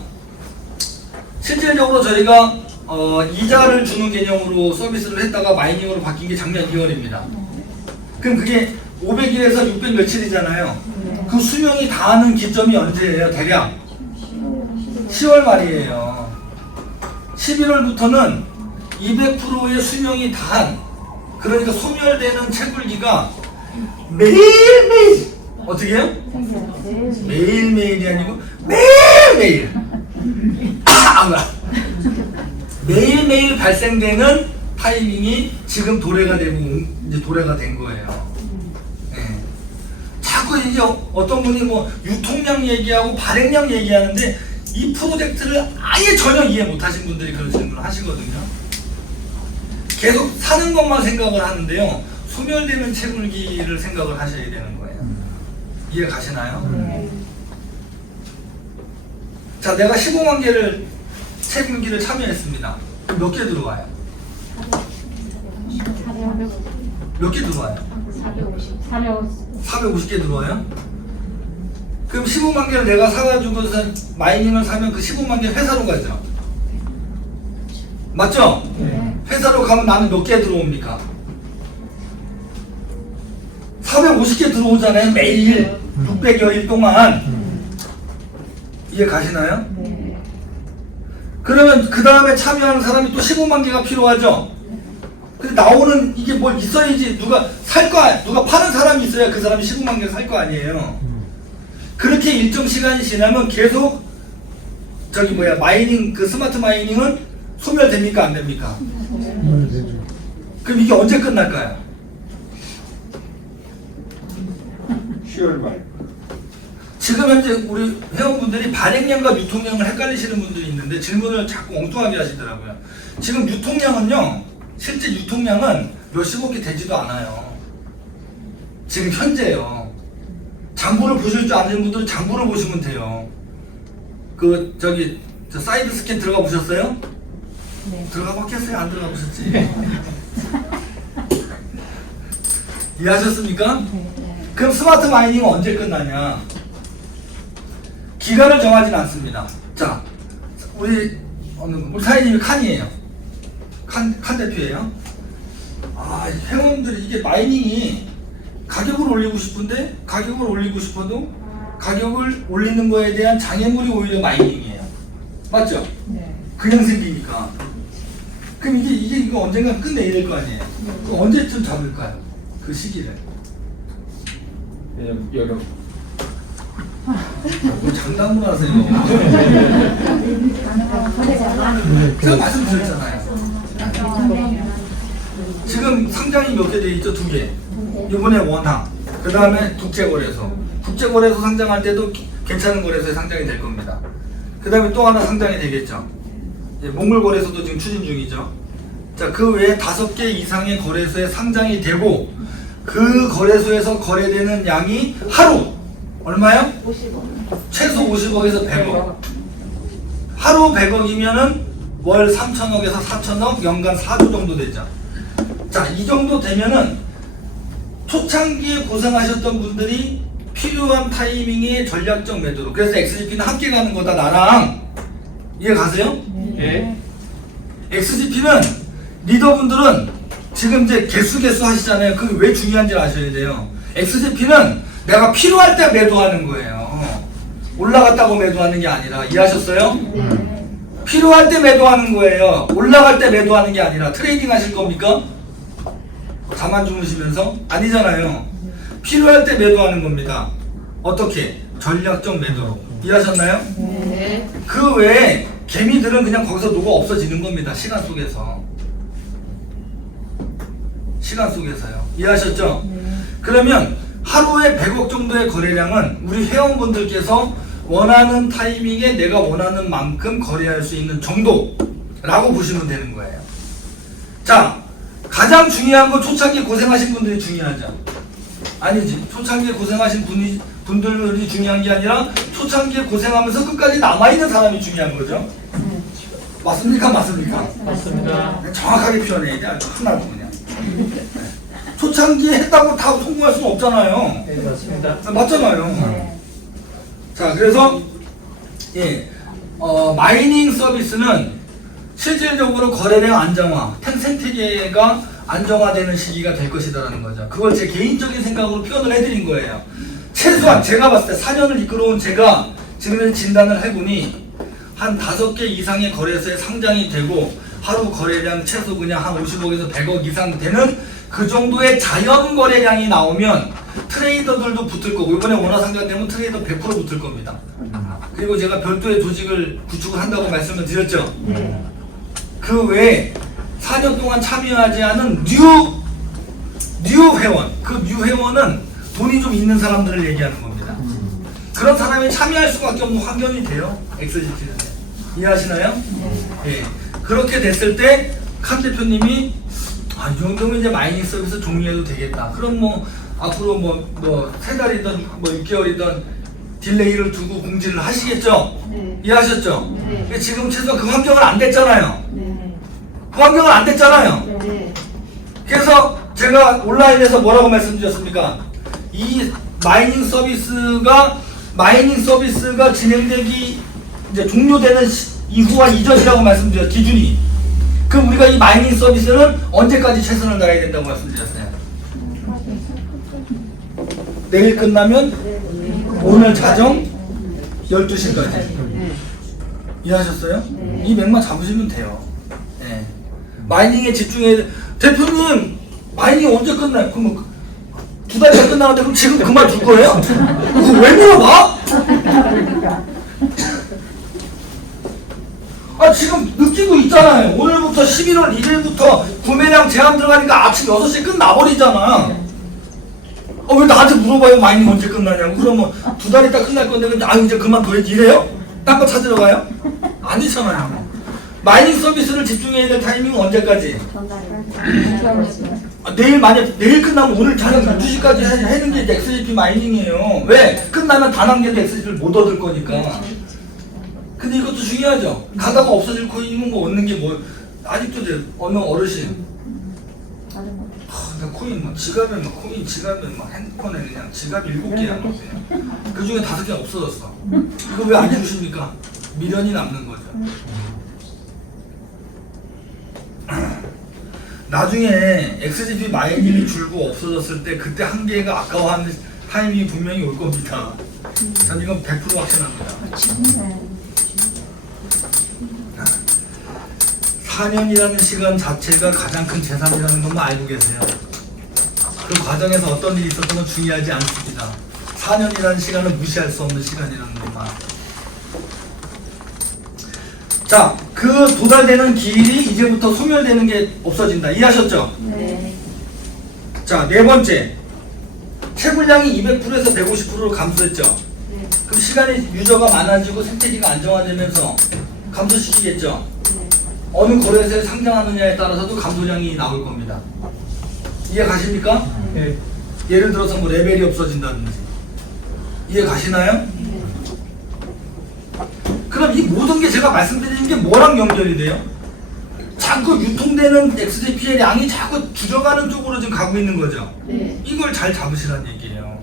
실질적으로 저희가 이자를 주는 개념으로 서비스를 했다가 마이닝으로 바뀐 게 작년 2월입니다. 그럼 그게 500일에서 600 며칠이잖아요. 그 수명이 다하는 기점이 언제예요? 대략 10월 말이에요. 11월부터는 200%의 수명이 다한, 그러니까 소멸되는 채굴기가 매일매일, 어떻게 해요? 매일매일이 아니고 매일매일 매일매일 발생되는 타이밍이 지금 도래가 되고 이제 도래가 된 거예요. 네. 자꾸 이제 어떤 분이 뭐 유통량 얘기하고 발행량 얘기하는데 이 프로젝트를 아예 전혀 이해 못하신 분들이 그런 질문을 하시거든요. 계속 사는 것만 생각을 하는데요. 소멸되는 채굴기를 생각을 하셔야 되는 거예요. 이해 가시나요? 네. 자, 내가 15만 개를 채굴기를 참여했습니다. 그럼 몇 개 들어와요? 몇 개 들어와요? 450개 들어와요? 그럼 15만 개를 내가 사가지고서 마이닝을 사면 그 15만 개 회사로 가죠. 맞죠? 네. 회사로 가면 나는 몇 개 들어옵니까? 450개 들어오잖아요. 매일 600여일 동안. 이해 가시나요? 네. 그러면 그 다음에 참여하는 사람이 또 15만 개가 필요하죠. 근데 나오는 이게 뭘 있어야지 누가 누가 파는 사람이 있어야 그 사람이 15만 개 살 거 아니에요. 그렇게 일정 시간이 지나면 계속 마이닝 그 스마트 마이닝은 소멸됩니까 안 됩니까? 그럼 이게 언제 끝날까요? 10월 말. 지금 현재 우리 회원분들이 발행량과 유통량을 헷갈리시는 분들이 있는데 질문을 자꾸 엉뚱하게 하시더라고요. 지금 유통량은요, 실제 유통량은 몇십억 개 되지도 않아요. 지금 현재요. 장부를 보실 줄 아는 분들은 장부를 보시면 돼요. 저 사이드 스캔 들어가 보셨어요? 네. 들어가 봤겠어요? 안 들어가 보셨지? 이해하셨습니까? 그럼 스마트 마이닝은 언제 끝나냐? 기간을 정하지는 않습니다. 자, 우리 사장님이 칸이에요. 칸 대표예요. 아, 회원들이 이게 마이닝이 가격을 올리고 싶은데 가격을 올리고 싶어도 가격을 올리는 거에 대한 장애물이 오히려 마이닝이에요. 맞죠? 네. 그냥 생기니까. 그럼 이거 언젠가 끝내야 될 거 아니에요? 그럼 언제쯤 잡을까요? 그 시기를. 여름. 뭐 장담을 하세요. 제가 말씀드렸잖아요. 지금 상장이 몇 개 돼 있죠? 2개. 이번에 원항. 그 다음에 국제거래소. 국제거래소 상장할 때도 괜찮은 거래소에 상장이 될 겁니다. 그 다음에 또 하나 상장이 되겠죠. 몽골거래소도 지금 추진 중이죠. 자, 그 외에 5개 이상의 거래소에 상장이 되고 그 거래소에서 거래되는 양이 하루 얼마요? 50원. 최소 50억에서 100억. 하루 100억이면은 월 3천억에서 4천억, 연간 4조 정도 되죠. 자, 이 정도 되면은 초창기에 고생하셨던 분들이 필요한 타이밍에 전략적 매도로. 그래서 XGP는 함께 가는 거다, 나랑. 이해 가세요? 예. XGP는 리더분들은 지금 이제 개수 하시잖아요. 그게 왜 중요한지 아셔야 돼요. XGP는 내가 필요할 때 매도하는 거예요. 올라갔다고 매도하는 게 아니라. 이해하셨어요? 네. 필요할 때 매도하는 거예요. 올라갈 때 매도하는 게 아니라. 트레이딩 하실 겁니까? 잠 안 주무시면서? 아니잖아요. 필요할 때 매도하는 겁니다. 어떻게? 전략적 매도로. 이해하셨나요? 네. 그 외에 개미들은 그냥 거기서 녹아 없어지는 겁니다. 시간 속에서. 시간 속에서요. 이해하셨죠? 그러면 하루에 100억 정도의 거래량은 우리 회원분들께서 원하는 타이밍에 내가 원하는 만큼 거래할 수 있는 정도라고 보시면 되는 거예요. 자, 가장 중요한 건 초창기 고생하신 분들이 중요하죠. 아니지. 초창기에 고생하신 분들이 중요한 게 아니라 초창기에 고생하면서 끝까지 남아있는 사람이 중요한 거죠. 맞습니까? 맞습니까? 맞습니다. 정확하게 표현해야 돼. 하나로 그냥. 초창기에 했다고 다 성공할 수는 없잖아요. 네, 맞습니다. 맞잖아요. 네. 자, 그래서 마이닝 서비스는 실질적으로 거래량 안정화, 생태계가 안정화되는 시기가 될 것이다라는 거죠. 그걸 제 개인적인 생각으로 표현을 해드린 거예요. 최소한 제가 봤을 때 4년을 이끌어온 제가 지금 진단을 해보니 한 5개 이상의 거래소에 상장이 되고 하루 거래량 최소 그냥 한 50억에서 100억 이상 되는 그 정도의 자연 거래량이 나오면 트레이더들도 붙을 거고, 이번에 원화 상장되면 트레이더 100% 붙을 겁니다. 그리고 제가 별도의 조직을 구축을 한다고 말씀을 드렸죠. 네. 그 외에 4년 동안 참여하지 않은 뉴 회원, 그 뉴 회원은 돈이 좀 있는 사람들을 얘기하는 겁니다. 그런 사람이 참여할 수밖에 없는 환경이 돼요. XGP는. 이해하시나요? 예. 그렇게 됐을 때 칸 대표님이 이 정도면 이제 마이닝 서비스 종료해도 되겠다. 그럼 뭐 앞으로 뭐 3달이든 뭐 6개월이든 딜레이를 두고 공지를 하시겠죠? 네. 이해하셨죠? 네. 근데 지금 최소 그 환경은 안 됐잖아요. 네. 그 환경은 안 됐잖아요. 네. 그래서 제가 온라인에서 뭐라고 말씀드렸습니까? 이 마이닝 서비스가 마이닝 서비스가 진행되기 이제 종료되는 이후와 이전이라고 말씀드렸죠. 기준이. 그럼 우리가 이 마이닝 서비스는 언제까지 최선을 다해야 된다고 말씀드렸어요? 내일 끝나면 오늘 자정 12시까지. 이해하셨어요? 이 맥만 잡으시면 돼요. 네. 마이닝에 집중해야 돼. 대표님, 마이닝 언제 끝나요? 그럼 2달째 끝나는데 그럼 지금 그만둘 거예요? 그거 왜 물어봐? 아, 지금 느끼고 있잖아요. 오늘부터 11월 1일부터 구매량 제한 들어가니까 아침 6시에 끝나버리잖아. 왜 나한테 물어봐요? 마이닝 언제 끝나냐고. 그러면 2달 있다 끝날 건데 근데 이제 그만둬야지 이래요? 딴 거 찾으러 가요? 아니잖아요. 마이닝 서비스를 집중해야 될 타이밍은 언제까지? 내일 만약 내일 끝나면 오늘 저녁 12시까지 하는 게 XGP 마이닝이에요. 왜? 끝나면 단 한 개도 XGP를 못 얻을 거니까. 근데 이것도 중요하죠. 가다가 없어질 코인이면 뭐 얻는 게 뭐 아직도 어느 어르신 나 코인 막 지갑에 막 코인 지갑에 막 핸드폰에 그냥 지갑 7개야 막 그냥 그 중에 5개 없어졌어. 이거 왜 안 해주십니까? 미련이 남는 거죠. 나중에 XGP 마이닝이 줄고 없어졌을 때 그때 한 개가 아까워하는 타이밍이 분명히 올 겁니다. 전 이건 100% 확신합니다. 4년이라는 시간 자체가 가장 큰 재산이라는 것만 알고 계세요. 그 과정에서 어떤 일이 있었던 건 중요하지 않습니다. 4년이라는 시간은 무시할 수 없는 시간이라는 것만. 자, 그 도달되는 기일이 이제부터 소멸되는 게 없어진다. 이해하셨죠? 네. 자, 네 번째. 채굴량이 200%에서 150%로 감소했죠? 네. 그럼 시간이 유저가 많아지고 생태계가 안정화되면서 감소시키겠죠? 네. 어느 거래소에 상장하느냐에 따라서도 감소량이 나올 겁니다. 이해 가십니까? 네. 예를 들어서 뭐 레벨이 없어진다든지. 이해 가시나요? 네. 그럼 이 모든 게 제가 말씀드리는 게 뭐랑 연결이 돼요? 자꾸 유통되는 XGP의 양이 자꾸 줄어가는 쪽으로 지금 가고 있는 거죠. 네. 이걸 잘 잡으시라는 얘기예요.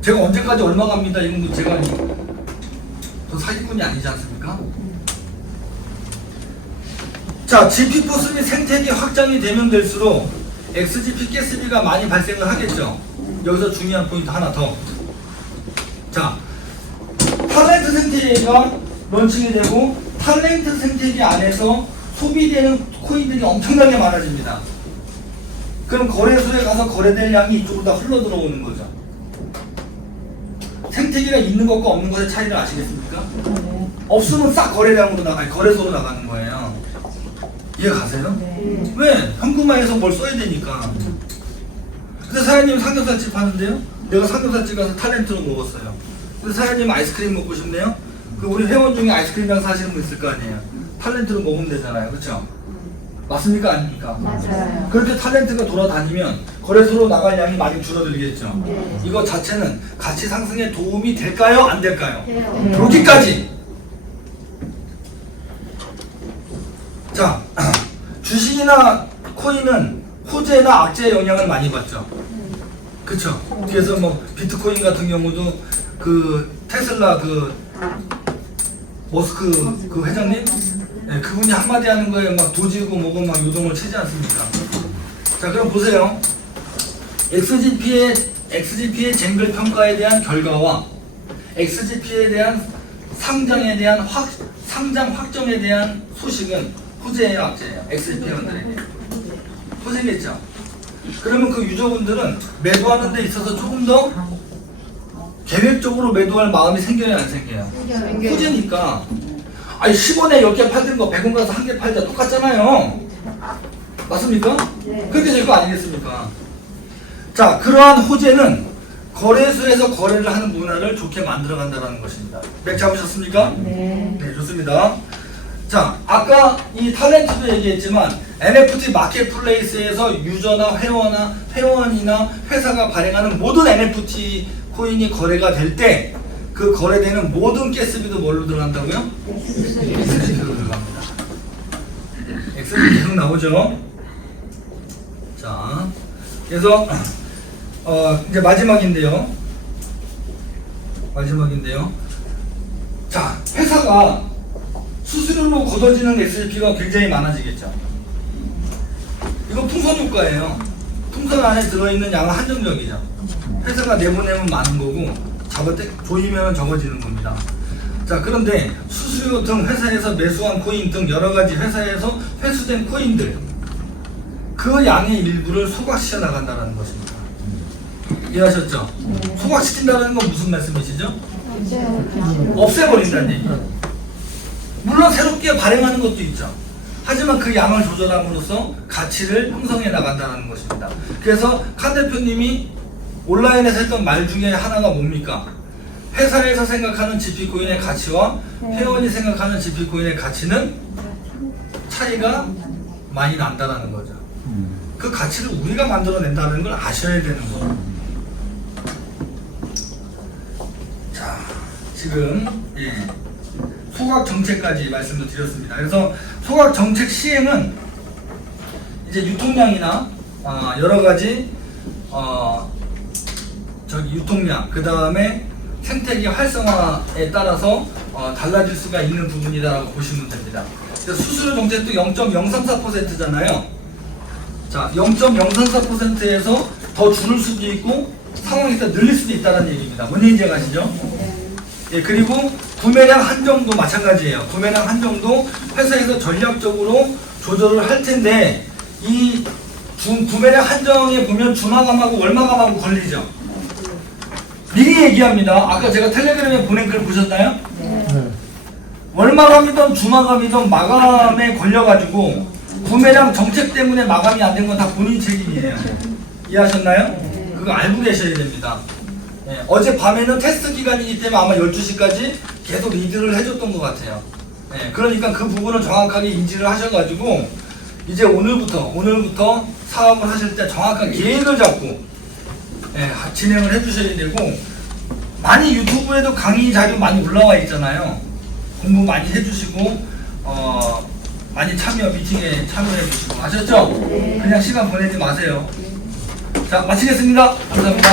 제가 언제까지 얼마 갑니다. 이건 뭐 제가 저 사기꾼이 아니지 않습니까? 자, GP4 및 생태계 확장이 되면 될수록 XGP 가스비가 많이 발생을 하겠죠. 여기서 중요한 포인트 하나 더. 자, 탤런트 생태계가 런칭이 되고 탤런트 생태계 안에서 소비되는 코인들이 엄청나게 많아집니다. 그럼 거래소에 가서 거래될 양이 이쪽으로 다 흘러 들어오는 거죠. 생태계가 있는 것과 없는 것의 차이를 아시겠습니까? 네. 없으면 싹 거래소로 나가는 거예요. 이해 가세요? 네. 왜? 현금화해서 뭘 써야 되니까. 근데 사장님 삼겹살집 하는데요? 내가 삼겹살집 가서 탤런트로 먹었어요. 근데 사장님 아이스크림 먹고 싶네요? 그 우리 회원 중에 아이스크림 장사 하시는 분 있을 거 아니에요? 탤런트로 먹으면 되잖아요. 그렇죠? 맞습니까? 아닙니까? 맞아요. 그렇게 탤런트가 돌아다니면 거래소로 나갈 양이 많이 줄어들겠죠. 네. 이거 자체는 가치 상승에 도움이 될까요? 안 될까요? 네. 여기까지. 자, 주식이나 코인은 호재나 악재의 영향을 많이 받죠. 그쵸? 그래서 뭐 비트코인 같은 경우도 그 테슬라 그 머스크 그 회장님? 네, 그분이 한마디 하는 거에 막 도지고 뭐고 막 요동을 치지 않습니까? 자, 그럼 보세요. XGP의 쟁글 평가에 대한 결과와 XGP에 대한 상장 확정에 대한 소식은 호재예요, 악재예요? XGP 회원들에게. 호재겠죠? 그러면 그 유저분들은 매도하는 데 있어서 조금 더 계획적으로 매도할 마음이 생겨야 안 생겨요? 호재니까. 아니 10원에 10개 팔던 거 100원 가서 한 개 팔자 똑같잖아요. 맞습니까? 네. 그렇게 될 거 아니겠습니까? 자, 그러한 호재는 거래소에서 거래를 하는 문화를 좋게 만들어 간다는 것입니다. 맥 잡으셨습니까? 네. 네, 좋습니다. 자, 아까 이 탤런트도 얘기했지만 NFT 마켓플레이스에서 유저나 회원이나 회사가 발행하는 모든 NFT 코인이 거래가 될 때 그 거래되는 모든 가스비도 뭘로 들어간다고요? XGP로 들어갑니다. XGP 계속 나오죠? 자, 그래서 이제 마지막인데요. 마지막인데요. 자, 회사가 수수료로 걷어지는 SP가 굉장히 많아지겠죠. 이거 풍선 효과예요. 풍선 안에 들어있는 양은 한정적이죠. 회사가 내보내면 많은 거고 조이면 적어지는 겁니다. 자, 그런데 수수료 등 회사에서 매수한 코인 등 여러 가지 회사에서 회수된 코인들, 그 양의 일부를 소각시켜 나간다는 것입니다. 이해하셨죠? 소각시킨다는 건 무슨 말씀이시죠? 없애버린다는 얘기예요. 물론 새롭게 발행하는 것도 있죠. 하지만 그 양을 조절함으로써 가치를 형성해 나간다는 것입니다. 그래서 칸 대표님이 온라인에서 했던 말 중에 하나가 뭡니까? 회사에서 생각하는 GP코인의 가치와 회원이 생각하는 GP코인의 가치는 차이가 많이 난다는 거죠. 그 가치를 우리가 만들어낸다는 걸 아셔야 되는 거예요. 자, 지금 소각 정책까지 말씀을 드렸습니다. 그래서 소각 정책 시행은 이제 유통량이나 여러 가지 유통량, 그 다음에 생태계 활성화에 따라서 달라질 수가 있는 부분이다라고 보시면 됩니다. 그래서 수수료 정책도 0.034%잖아요. 자, 0.034%에서 더 줄을 수도 있고 상황에 따라 늘릴 수도 있다는 얘기입니다. 뭔 얘기인지 아시죠? 예, 그리고 구매량 한정도 마찬가지예요. 구매량 한정도 회사에서 전략적으로 조절을 할 텐데 이 구매량 한정에 보면 주마감하고 월마감하고 걸리죠. 미리 얘기합니다. 아까 제가 텔레그램에 보낸 글 보셨나요? 네. 월마감이든 주마감이든 마감에 걸려가지고 구매량 정책 때문에 마감이 안 된 건 다 본인 책임이에요. 이해하셨나요? 그거 알고 계셔야 됩니다. 어제 밤에는 테스트 기간이기 때문에 아마 12시까지 계속 리드를 해줬던 것 같아요. 그러니까 그 부분을 정확하게 인지를 하셔가지고 이제 오늘부터 사업을 하실 때 정확한 계획을 잡고 진행을 해주셔야 되고, 많이 유튜브에도 강의 자료 많이 올라와 있잖아요. 공부 많이 해주시고 많이 미팅에 참여해 주시고 아셨죠? 그냥 시간 보내지 마세요. 자, 마치겠습니다. 감사합니다.